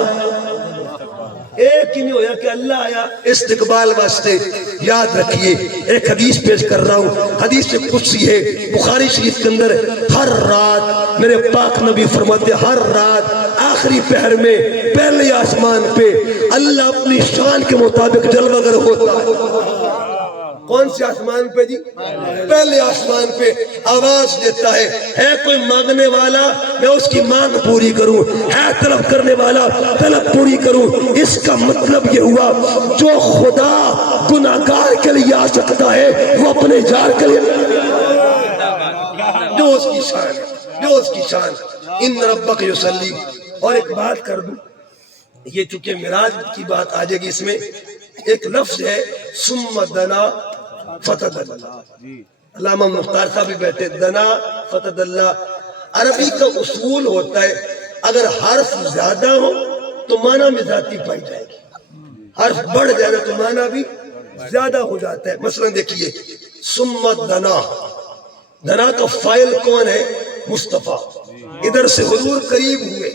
ایک کیویں ہویا کہ اللہ آیا استقبال واسطے۔ یاد رکھیے ایک حدیث پیش کر رہا ہوں، حدیث قدسی ہے بخاری شریف کے اندر، ہر رات میرے پاک نبی فرماتے ہر رات آخری پہر میں پہلے آسمان پہ اللہ اپنی شان کے مطابق جلوہ گر ہوتا ہے۔ کون سے آسمان پہ جی؟ پہلے آسمان پہ آواز دیتا ہے کوئی مانگنے والا میں اس کی مانگ پوری کروں، ہے طلب کرنے والا طلب پوری کروں۔ اس کا مطلب یہ ہوا جو خدا گناہگار کے لیے آ سکتا ہے وہ اپنے جار کے لیے، جو اس کی شان ہے، جو اس کی شان۔ ان ربک یصلی۔ اور ایک بات کر دوں، یہ چونکہ معراج کی بات آ جائے گی، اس میں ایک لفظ ہے ثم دنا فتدلا۔ علامہ مختار صاحب بھی بیٹھے، دنا فتدلا۔ عربی کا اصول ہوتا ہے اگر حرف زیادہ ہو تو معنی میں ذاتی پائی جائے گی، حرف بڑھ جائے گا تو معنی بھی زیادہ ہو جاتا ہے۔ مثلا دیکھیے ثم دنا، دنا کا فاعل کون ہے؟ مصطفیٰ۔ ادھر سے حضور قریب ہوئے،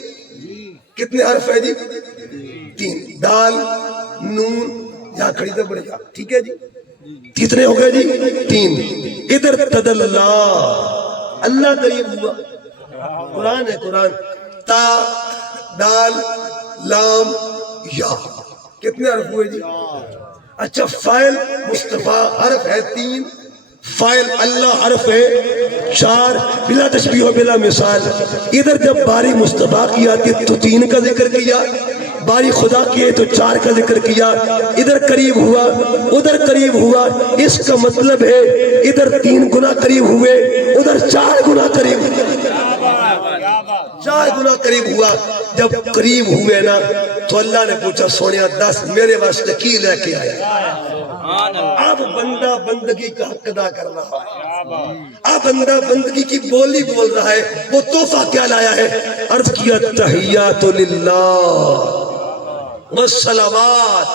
کتنے حرف ہے جی؟ 3، دال نون یا کھڑی تو بڑے جا، ٹھیک ہے جی، کتنے ہو گئے جی؟ 3۔ ادھر تدلا، اللہ قریب ہوا، قرآن ہے قرآن، تا دال لام یا، کتنے حرف ہوئے جی؟ اچھا فاعل مصطفیٰ حرف ہے 3، فاعل اللہ حرف ہے 4، بلا تشبیہ و بلا مثال۔ ادھر جب باری مصطفیٰ کی آتی تو 3 کا ذکر کیا، باری خدا کی ہے تو 4 کا ذکر کیا۔ ادھر قریب ہوا ادھر قریب ہوا، اس کا مطلب ہے ادھر 3 گنا قریب ہوئے، ادھر 4 گنا قریب ہوئے، 4 گنا قریب ہوا۔ جب قریب ہوئے نا تو اللہ نے پوچھا سونیا 10 میرے واسطے کی لے کے آیا؟ اب بندہ بندگی کا حق ادا کر رہا ہے، اب بندہ بندگی کی بولی بول رہا ہے، وہ تحفہ کیا لایا ہے؟ عرض کیا تحیات للہ والصلوات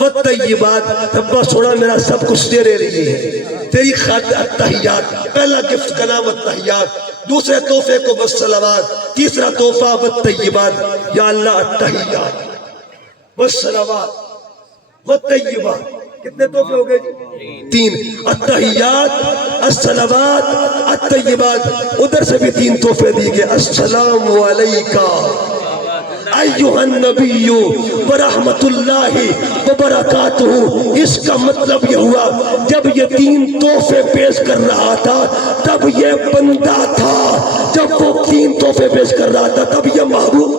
والطیبات، ربا سونا میرا سب کچھ تیرے لیے ہے، تیری خاطر التحیات۔ پہلا گفٹ کا نام التحیات، دوسرے تحفے کو والصلوات، تیسرا تحفہ والطیبات۔ یا اللہ التحیات والصلوات والطیبات، کتنے تحفے ہو گئے جی؟ 3۔ التحیات الصلوات الطیبات، ادھر سے بھی 3 تحفے دیے گئے، السلام علیکہ ایھا النبی ورحمت اللہ وبرکاتہ۔ اس کا مطلب یہ ہوا جب یہ 3 تحفے پیش کر رہا تھا تب یہ بندہ تھا، جب وہ 3 تحفے پیش کر رہا تھا تب یہ محبوب،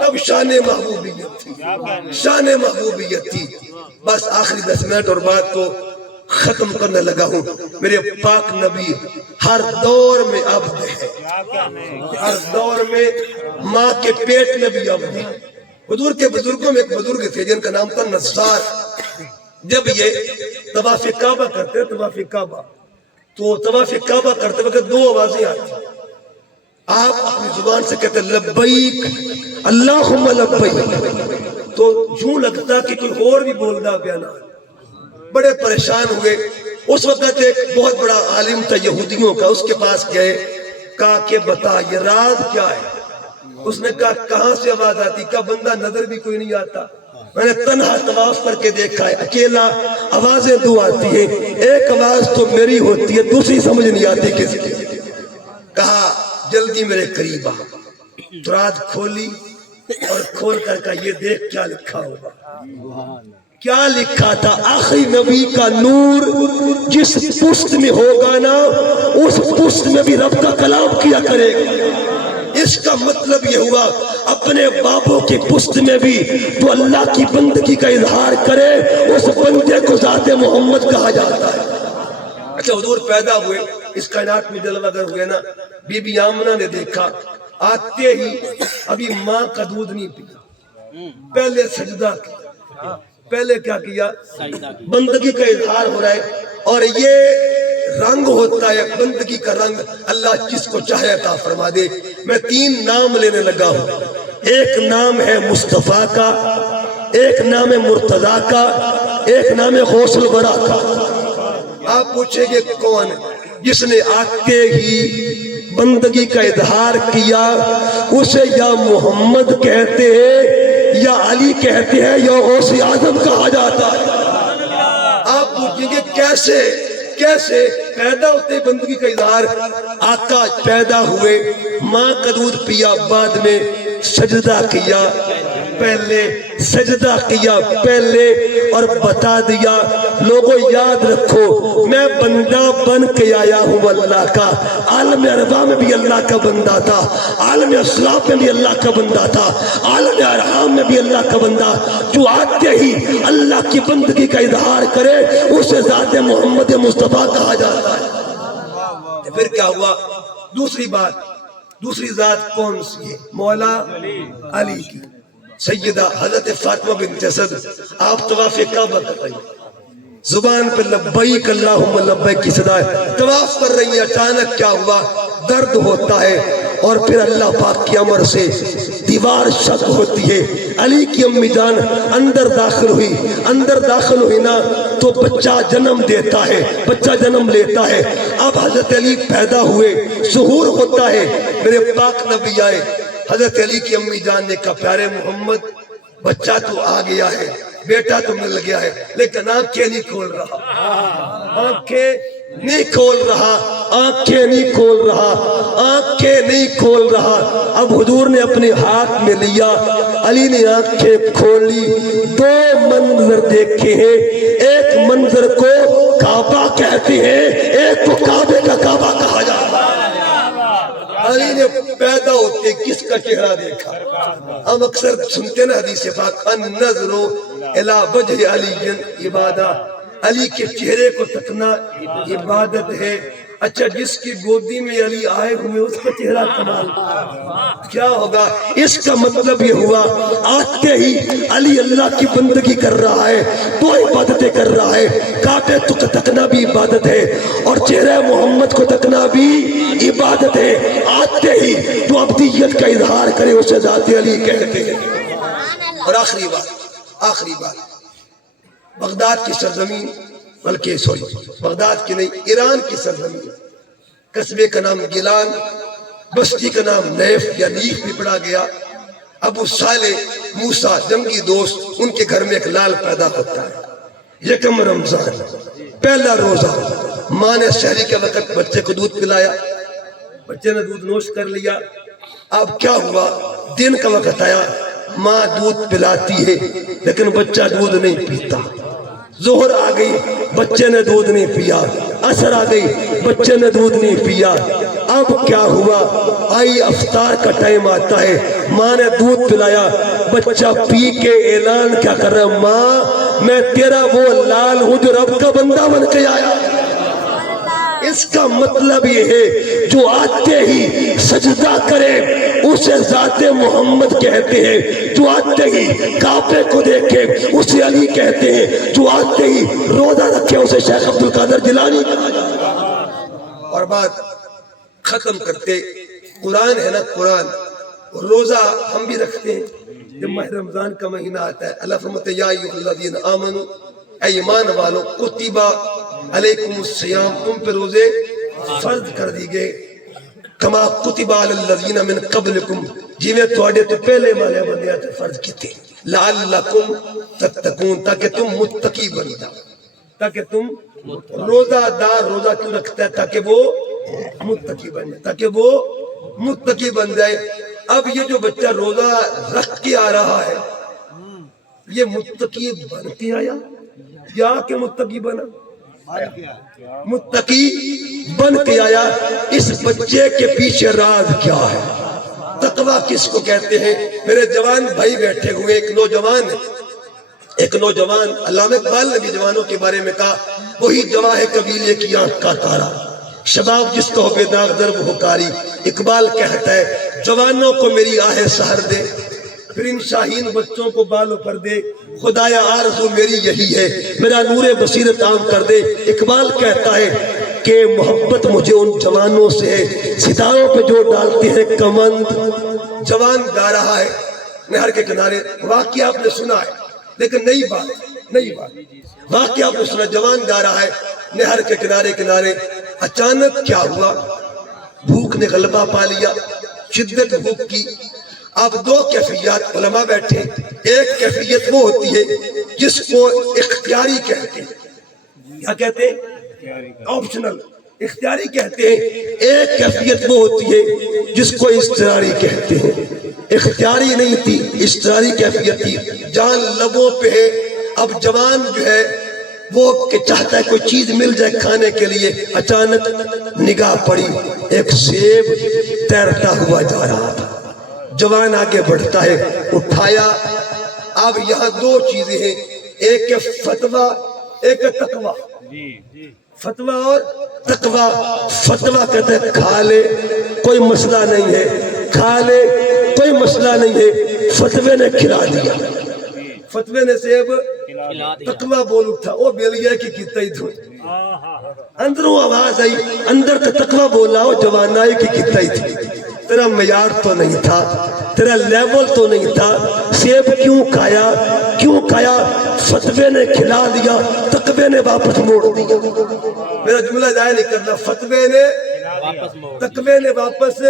تب شان محبوبیت تھی، شان محبوبیت تھی۔ بس آخری 10 منٹ اور بات کو ختم کرنے لگا ہوں۔ میرے پاک نبی ہر دور میں عبد ہے، ہر دور میں ماں کے پیٹ میں بھی عبد ہے۔ حضور کے بزرگوں میں ایک بزرگ تھے جن کا نام تھا نصار۔ جب یہ طواف کعبہ کرتے، طواف کعبہ، تو طواف کعبہ کرتے وقت 2 آوازیں آتی، آپ اپنی زبان سے کہتے لبیک اللہم لبیک، تو یوں لگتا کہ کوئی اور بھی بول رہا پیا نہ۔ بڑے پریشان ہوئے۔ اس وقت ایک بہت بڑا عالم تھا یہودیوں کا، اس کے پاس گئے، کہا کہ بتا یہ راز کیا ہے؟ اس نے کہا کہاں سے آواز آتی؟ کہا بندہ نظر بھی کوئی نہیں آتا، میں نے تنہا طواف کر کے دیکھا ہے، اکیلا آوازیں 2 آتی ہیں، ایک آواز تو میری ہوتی ہے، دوسری سمجھ نہیں آتی کسی کی۔ کہا جلدی میرے قریب آ۔ دراد کھولی اور کھول کر کہا یہ دیکھ کیا لکھا ہوگا۔ کیا لکھا تھا؟ آخری نبی کا نور جس پشت میں ہوگا نا اس پشت میں بھی رب کا کلام کیا کرے گا۔ اس کا مطلب یہ ہوا اپنے بابوں کی پشت میں بھی تو اللہ کی بندگی کا اظہار کرے، اس بندے کو ذات محمد کہا جاتا ہے۔ اچھا حضور پیدا ہوئے، اس کائنات میں جلوہ گر ہوئے نا، بی بی آمنہ نے دیکھا آتے ہی ابھی ماں کا دودھ نہیں پیا، پہلے سجدہ کیا، پہلے کیا کیا؟ بندگی کا اظہار ہو رہا ہے۔ اور یہ رنگ ہوتا ہے بندگی کا رنگ، اللہ جس کو چاہے عطا فرما دے۔ میں 3 نام لینے لگا ہوں، ایک نام ہے مصطفیٰ کا، ایک نام ہے مرتضیٰ کا، ایک نام ہے غوث الورا کا۔ آپ پوچھیں گے کون؟ جس نے آتے ہی بندگی کا اظہار کیا اسے یا محمد کہتے ہیں یا علی کہتے ہیں یا غوث اعظم کہا جاتا ہے۔ آپ پوچھیں گے کیسے کیسے پیدا ہوتے بندگی کا اظہار؟ آقا پیدا ہوئے، ماں کا دودھ پیا، بعد میں سجدہ کیا، پہلے، سجدہ کیا پہلے اور بتا دیا لوگوں یاد رکھو میں بندہ بن کے آیا ہوں اللہ کا۔ عالم ارواح میں بھی اللہ کا بندہ تھا، عالم اسلاف میں بھی اللہ کا بندہ تھا، عالم ارحام میں بھی اللہ کا بندہ۔ جو آتے ہی اللہ کی بندگی کا اظہار کرے اسے ذات محمد مصطفیٰ کہا جاتا ہے۔ پھر کیا ہوا؟ دوسری بات، دوسری ذات کون سی ہے؟ مولا علی کی، سیدہ حضرت فاطمہ بنت اسد۔ آپ طواف کعبہ کر رہی ہیں، زبان پر لبیک اللہم لبیک کی صدا ہے، طواف کر رہی ہیں، اچانک کیا ہوا؟ درد ہوتا ہے اور پھر اللہ پاک کی امر سے دیوار شق ہوتی ہے۔ علی کی امی جان اندر داخل ہوئی، اندر داخل ہوئی نا تو بچہ جنم دیتا ہے، بچہ جنم لیتا ہے۔ اب حضرت علی پیدا ہوئے، ظہور ہوتا ہے، میرے پاک نبی آئے، حضرت علی کی امی جان نے کہا پیارے محمد بچہ تو آ گیا ہے، بیٹا تو مل گیا ہے، لیکن آنکھیں نہیں کھول رہا، آنکھیں نہیں کھول رہا، آنکھیں نہیں کھول رہا، آنکھیں نہیں کھول رہا۔ اب حضور نے اپنے ہاتھ میں لیا، علی نے آنکھیں کھولی، دو منظر دیکھے ہیں، ایک منظر کو کعبہ کہتے ہیں، ایک کو کعبے کا کعبہ کہا جاتا ہے۔ علی نے پیدا ہوتے کس کا چہرہ دیکھا؟ ہم اکثر سنتے نا حدیث پاک النظر الی وجہ علی عبادہ، علی کے چہرے کو تکنا عبادت ہے۔ اچھا جس کی گودی میں علی آئے ہوئے اس کا چہرہ کمال کیا ہوگا؟ اس کا مطلب یہ ہوا آتے ہی علی اللہ کی بندگی کر رہا ہے، دو عبادتیں کر رہا ہے، کعبے کو تکنا بھی عبادت ہے اور چہرہ محمد کو تکنا بھی عبادت ہے۔ آتے ہی تو عبدیت کا اظہار کرے اسے ذات علی کہتے ہیں۔ اور آخری بات بغداد کی سرزمین، بلکہ بغداد کی نہیں، ایران کی سرزمین، قصبے کا نام گیلان، بستی کا نام نیف یا نیف بھی پڑا گیا۔ ابو صالح موسیٰ جنگی دوست، ان کے گھر میں ایک لال پیدا ہوتا ہے۔ یکم رمضان پہلا روزہ، ماں نے سحری کے وقت بچے کو دودھ پلایا، بچے نے دودھ نوش کر لیا۔ اب کیا ہوا؟ دن کا وقت آیا، ماں دودھ پلاتی ہے لیکن بچہ دودھ نہیں پیتا۔ ظہر آ گئی، بچے نے دودھ نہیں پیا، عصر آ گئی، بچے نے دودھ نہیں پیا۔ اب کیا ہوا؟ آئی افطار کا ٹائم آتا ہے، ماں نے دودھ پلایا، بچہ پی کے اعلان کیا کر رہا ہے؟ ماں میں تیرا وہ لال ہوں جو رب کا بندہ بن کے آیا۔ اس کا مطلب یہ ہے جو آتے ہی سجدہ کرے اسے ذات محمد کہتے ہیں، جو آتے ہی کعبے کو دیکھے اسے علی کہتے ہیں، جو آتے ہی روزہ رکھے اسے شیخ عبد القادر جیلانی کہا جاتا ہے۔ اور بات ختم کرتے، قرآن ہے نا، قرآن، روزہ ہم بھی رکھتے ہیں جب ماہ رمضان کا مہینہ آتا ہے۔ اللہ فرماتے یا ایھا الذین آمنوا، اے ایمان والو، کتبہ علیکم الصیام، تم پہ روزے فرض کر دی گئے، کما کتب علی الذین من قبلکم، جنہیں تواڈے تو پہلے والے بندے تے فرض کیتے، لعلکم تتقون، تاکہ تم متقی بن جاؤ، تاکہ تم روزہ دار روزہ کیوں رکھتا ہے؟ تاکہ وہ متقی بن جائے، تاکہ وہ متقی بن جائے۔ اب یہ جو بچہ روزہ رکھ کے آ رہا ہے یہ متقی بن کے آیا یا کہ متقی بنا؟ متقی بن کے آیا۔ اس بچے کے پیچھے راز کیا ہے؟ تقویٰ کس کو کہتے ہیں؟ میرے جوان بھائی بیٹھے ہوئے، ایک نوجوان علامہ اقبال نے بھی جوانوں کے بارے میں کہا، وہی جواں ہے قبیلے کی آنکھ کا تارا، شباب جس کو ہو بے داغ ضرب ہو کاری۔ اقبال کہتا ہے جوانوں کو میری آہ سحر دے، پھر ان شاہین بچوں کو بالوں پر دے، خدایا آرزو میری یہی ہے، میرا نور بصیرت عام کر دے۔ اقبال کہتا ہے کہ محبت مجھے ان جوانوں سے ہے ستاروں پہ جو ڈالتے ہیں کمند۔ جوان گا رہا ہے نہر کے کنارے، واقعہ آپ نے سنا ہے لیکن نئی بات واقعہ آپ نے سنا، جوان گا رہا ہے نہر کے کنارے، اچانک کیا ہوا؟ بھوک نے غلبہ پا لیا، شدت بھوک کی۔ اب دو کیفیات علماء بیٹھے، ایک کیفیت وہ ہوتی ہے جس کو اختیاری کہتے ہیں، کیا کہتے ہیں؟ آپشنل، اختیاری کہتے ہیں۔ ایک کیفیت وہ ہوتی ہے جس کو اضطراری کہتے ہیں۔ اختیاری نہیں تھی، اضطراری کیفیت تھی، جان لبوں پہ ہے۔ اب جوان جو ہے وہ کہ چاہتا ہے کوئی چیز مل جائے کھانے کے لیے، اچانک نگاہ پڑی، ایک سیب تیرتا ہوا جا رہا تھا۔ جوان آگے بڑھتا ہے، اٹھایا۔ اب یہاں دو چیزیں ہیں، ایک ہے فتویٰ، ایک ہے تقویٰ۔ فتویٰ اور تقویٰ۔ فتویٰ کہتے ہیں کھا لے کوئی مسئلہ نہیں ہے، کھا لے کوئی مسئلہ نہیں ہے، فتوے نے کھلا دیا، فتوے نے سیب۔ تقویٰ بول اٹھا، وہ بیل گیا کہ کتنا ہی تھو، اندروں آواز آئی، اندر تو تقویٰ بولا ہو، جوان آئی کہ کتنا ہی تھی، تیرا معیار تو نہیں تھا، تیرا لیول تو نہیں تھا، سیب کیوں کھایا، کیوں کھایا؟ فتوے نے کھلا دیا، تقوی نے واپس موڑ دیا۔ میرا جملہ ضائع نہیں کرنا، فتوے نے تقوی نے واپس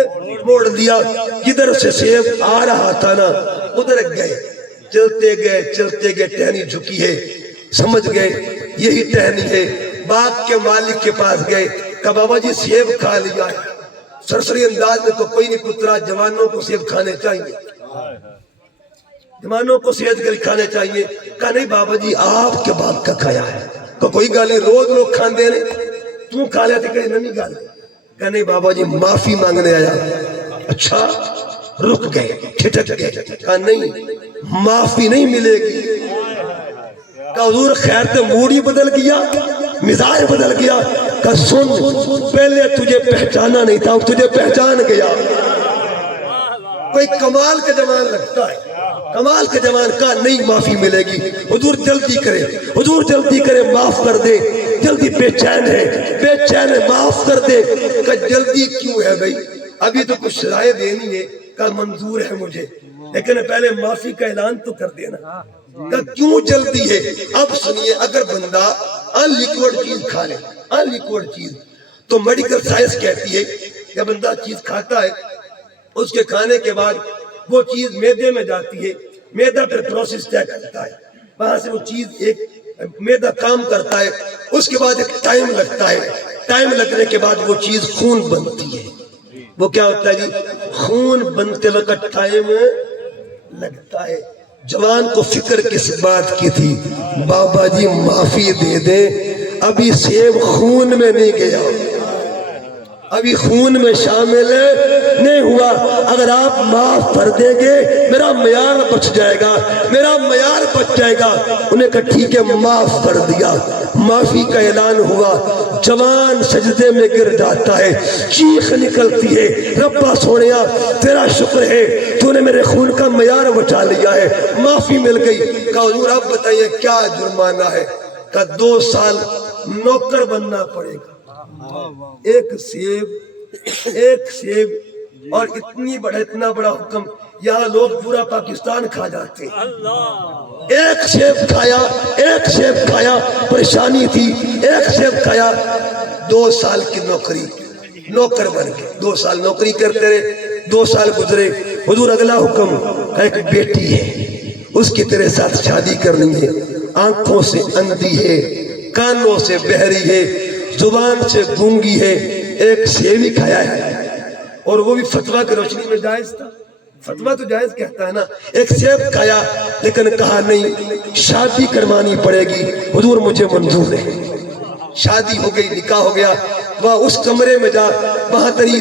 موڑ دیا۔ جدھر سے سیب آ رہا تھا نا ادھر گئے، چلتے گئے، ٹہنی جھکی ہے، سمجھ گئے یہی ٹہنی ہے۔ باغ کے مالک کے پاس گئے، کہا بابا جی سیب کھا لیا ہے۔ سرسری انداز میں تو کوئی نہیں پترا، جوانوں کو سیب کھانے چاہیے، جوانوں کو صحت کے لیے کھانے چاہیے۔ کہا نہیں بابا جی آپ کے باغ کا کھایا ہے۔ کہا کوئی گالی، روز لوگ کھاندے نے، تم کھا لیا تھے؟ کہیں نہیں گالی۔ کہا نہیں بابا جی معافی مانگنے آیا۔ اچھا، رک گئے، کھٹک گئے۔ کہا نہیں معافی نہیں ملے گی۔ کہا حضور خیر تے موڈ ہی بدل گیا، مزاج بدل گیا۔ کہا سن، پہلے تجھے پہچانا نہیں تھا، تجھے پہچان گیا۔ کوئی کمال کا جوان لگتا ہے، کمال کا جوان کا نہیں معافی ملے گی۔ حضور جلدی کرے، حضور جلدی کرے، معاف کر دے، جلدی بے چین ہے، بے چین ہے، معاف کر دے۔ کہ جلدی کیوں ہے بھائی، ابھی تو کچھ رائے دینی ہے۔ کہ منظور ہے مجھے، لیکن پہلے معافی کا اعلان تو کر دینا۔ کہ کیوں جلدی ہے؟ اب سنیے، اگر بندہ ان لیکوڈ چیز کھا لے، ان لیکوڈ چیز، تو میڈیکل سائنس کہتی ہے کہ بندہ چیز کھاتا ہے، اس کے کھانے کے بعد وہ چیز میدے میں جاتی ہے، میدہ پھر پروسیس طے کرتا ہے، وہاں سے وہ چیز ایک میدہ کام کرتا ہے، اس کے بعد ایک ٹائم لگتا ہے، ٹائم لگنے کے بعد وہ چیز خون بنتی ہے۔ وہ کیا ہوتا ہے جی؟ خون بنتے وقت ٹائم لگتا ہے۔ جوان کو فکر کس بات کی تھی؟ بابا جی معافی دے دیں، ابھی سیب خون میں نہیں گیا، ابھی خون میں شامل نہیں ہوا، اگر آپ معاف کر دیں گے میرا معیار بچ جائے گا، میرا معیار بچ جائے گا۔ انہیں کہا ٹھیک ہے، معاف کر دیا، معافی کا اعلان ہوا۔ جوان سجدے میں گر جاتا ہے، چیخ نکلتی ہے، ربا سونیا تیرا شکر ہے، تو نے میرے خون کا معیار بچا لیا ہے، معافی مل گئی۔ کہا حضور آپ بتائیے کیا جرمانہ ہے؟ کہا 2 سال نوکر بننا پڑے گا۔ ایک سیب اور اتنا بڑا حکم، یہاں لوگ پورا پاکستان کھا جاتے ہیں۔ ایک سیب کھایا، پریشانی تھی، ایک سیب کھایا، 2 سال کی نوکری، نوکر بن گئے، 2 سال نوکری کرتے رہے، 2 سال گزرے۔ حضور اگلا حکم، ایک بیٹی ہے، اس کی تیرے ساتھ شادی کرنی ہے، آنکھوں سے اندھی ہے، کانوں سے بہری ہے، زبان سے گونگی ہے، ایک سیب ہی کھایا ہے، اور وہ بھی فتویٰ کی روشنی میں جائز تھا، فتویٰ تو جائز کہتا ہے نا۔ ایک سیب کھایا، لیکن کہا نہیں شادی کروانی پڑے گی، حضور مجھے منظور ہے۔ شادی ہو گئی، نکاح ہو گیا، وہاں اس کمرے میں جا، وہاں تیری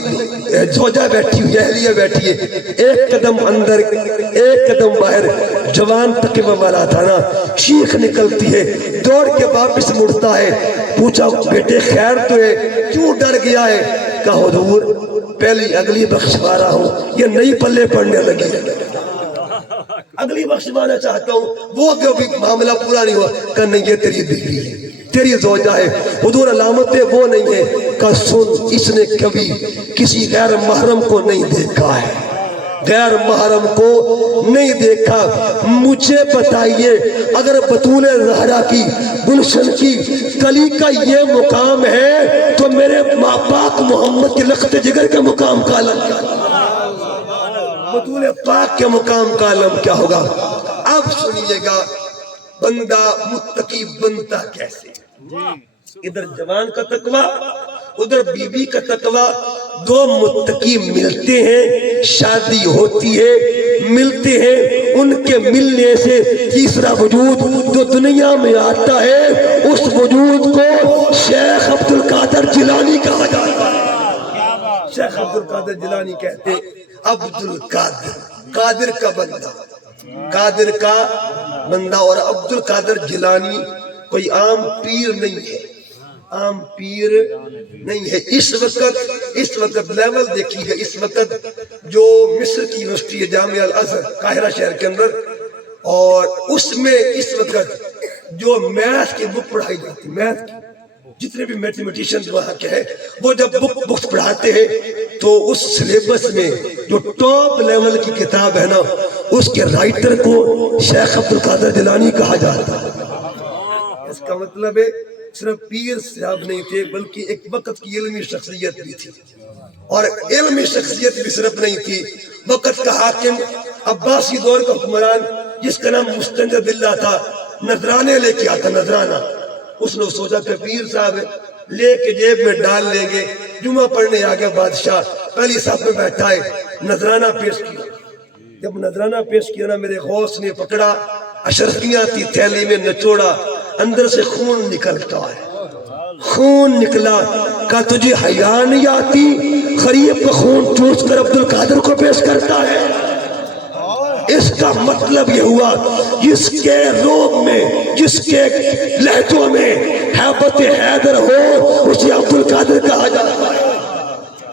زوجہ بیٹھی ہوئی، اہلیہ بیٹھی ہے، ایک قدم اندر ایک قدم باہر۔ جوان تقوی والا تھا نا، چیخ نکلتی ہے، دوڑ کے واپس مڑتا ہے، پوچھا بیٹے خیر تو ہے، کیوں ڈر گیا ہے؟ کہا حضور پہلی اگلی بخشوا رہا ہوں، یہ نئی پلے پڑنے لگی ہے، اگلی بخشوانا چاہتا ہوں، وہ کبھی معاملہ پورا نہیں ہوا۔ کہا نہیں یہ تیری بیوی ہے، تیری زوجہ ہے۔ حضور علامتیں وہ نہیں ہے۔ کہا سن، اس نے کبھی کسی غیر محرم کو نہیں دیکھا ہے، غیر محرم کو نہیں دیکھا۔ مجھے بتائیے اگر بطول زہرا کی، گلشن کی کلی کا یہ مقام ہے تو میرے ماں پاک محمد کے لخت جگر کے مقام کا عالم کیا، بطول پاک کے مقام کا عالم کیا ہوگا؟ اب سنیے گا بندہ متقی بنتا کیسے؟ ادھر جوان کا تقوی، ادھر بی بی کا تقوی، 2 متقی ملتے ہیں، شادی ہوتی ہے، ملتے ہیں ان کے ملنے سے تیسرا وجود جو دنیا میں آتا ہے اس وجود کو شیخ عبد القادر جیلانی کہا جاتا ہے. شیخ عبد القادر جیلانی کہتے عبد القادر قادر کا بندہ، قادر کا بندہ. اور عبد القادر جیلانی کوئی عام پیر نہیں ہے، عام پیر نہیں ہے. اس وقت لیول دیکھی ہے. اس وقت جو مصر کی یونیورسٹی ہے جامعہ الازہر قاہرہ شہر کے اندر، اور اس میں اس وقت جو میتھ کی بک پڑھائی جاتی، میتھ کی جتنے بھی میتھمیٹیشن وہاں کے ہیں وہ جب بک پڑھاتے ہیں تو اس سلیبس میں جو ٹاپ لیول کی کتاب ہے نا اس کے رائٹر کو شیخ عبد القادر جیلانی کہا جاتا ہے. اس کا مطلب ہے صرف پیر صاحب نہیں تھے بلکہ ایک وقت کی علمی شخصیت بھی تھی. اور علمی شخصیت بھی صرف نہیں تھی، وقت کا حاکم عباسی دور کا حکمران جس کا نام مستنجد باللہ تھا، نذرانے لے کے آتا، نذرانہ. اس نے سوچا کہ پیر صاحب لے کے جیب میں ڈال لیں گے. جمعہ پڑھنے آ گیا بادشاہ، پہلی صاحب میں بیٹھا ہے، نذرانہ پیش کیا. جب نذرانہ پیش کیا نا میرے غوث نے پکڑا، اشرفیاں تھی تھیلی میں نچوڑا، اندر سے خون نکلتا ہے. خون نکلا، کہا تجھے حیا نہیں آتی؟ غریب کا خون چوس کر عبد القادر کو پیش کرتا ہے. اس کا مطلب یہ ہوا جس کے روب میں، جس کے لہجوں میں ہیبت حیدر ہو اسے عبد القادر کہا جاتا ہے.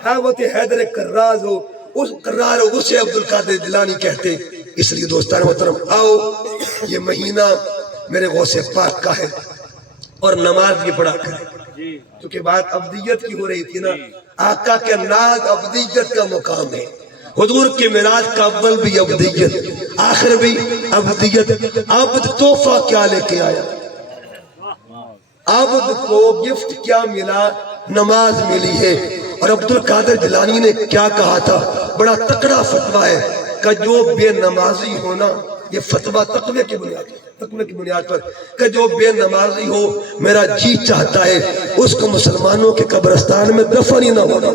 ہیبت حیدر کرراز ہو، اس کرار ہو اسے عبد القادر جیلانی کہتے. اس لیے دوستان محترم آؤ، یہ مہینہ میرے غوث پاک کا ہے اور نماز بھی پڑھا کریں. کیونکہ بات ابدیت کی ہو رہی تھی نا، آقا کے ناز ابدیت کا مقام ہے. حضور کے میراج کا اول بھی ابدیت، آخر بھی ابدیت. عبد تحفہ کیا لے کے آیا؟ عبد کو گفٹ کیا ملا؟ نماز ملی ہے. اور عبد القادر جیلانی نے کیا کہا تھا؟ بڑا تکڑا فتویٰ ہے کہ جو بے نمازی ہونا، یہ فتویٰ تقوی کی بنیاد پر، کہ جو بے نمازی ہو میرا جی چاہتا ہے اس کو مسلمانوں کے قبرستان میں دفن ہی نہ ہونا.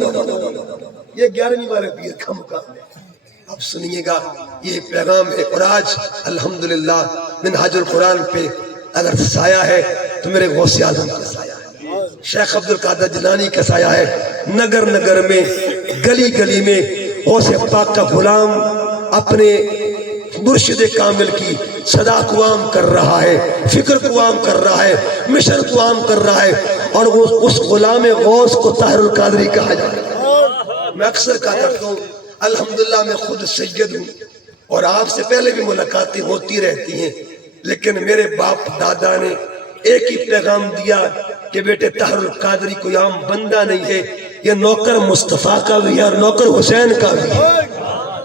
یہ 11ویں والے پیر کا مقام ہے. اب سنیے گا، یہ پیغام ہے. اور آج الحمدللہ منہاج القرآن پہ اگر سایہ ہے تو میرے غوث اعظم کا سایہ ہے، شیخ عبد القادر جیلانی کا سایہ ہے. نگر نگر میں، گلی گلی میں غوث پاک کا غلام اپنے مرشد کامل کی صدا کو عام کر رہا ہے، فکر کو عام کر رہا ہے، مشن کو عام کر رہا ہے. اور اس غلام غوث کو طاہر القادری کہا جاتا ہے. میں اکثر کہا کرتا ہوں الحمدللہ میں خود سید ہوں اور آپ سے پہلے بھی ملاقاتیں ہوتی رہتی ہیں، لیکن میرے باپ دادا نے ایک ہی پیغام دیا کہ بیٹے طاہر القادری کوئی عام بندہ نہیں ہے، یہ نوکر مصطفیٰ کا بھی ہے اور نوکر حسین کا بھی ہے.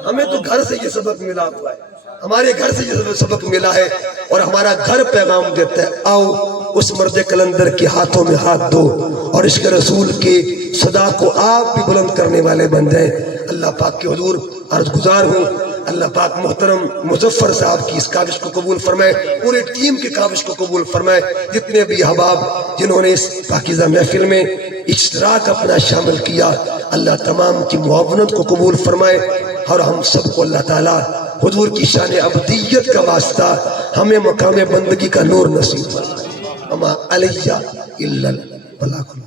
ہمیں تو گھر سے یہ سبق ملا ہوا ہے، ہمارے گھر سے یہ سبق ملا ہے اور ہمارا گھر پیغام دیتا ہے. آؤ اس مرد کلندر کے ہاتھوں میں ہاتھ دو اور عشق رسول کے صدا کو آپ بھی بلند کرنے والے بن جائیں. اللہ پاک کے حضور عرض گزار ہوں، اللہ پاک محترم مظفر صاحب کی اس کاوش کو قبول فرمائے، پورے ٹیم کی کاوش کو قبول فرمائے. جتنے بھی احباب جنہوں نے اس پاکیزہ محفل میں اشتراک اپنا شامل کیا، اللہ تمام کی معاونت کو قبول فرمائے. اور ہم سب کو اللہ تعالیٰ حضور کی شان ابدیت کا واسطہ ہمیں مقام بندگی کا نور نصیب فرمائے. اما علیہ الا البلاغ.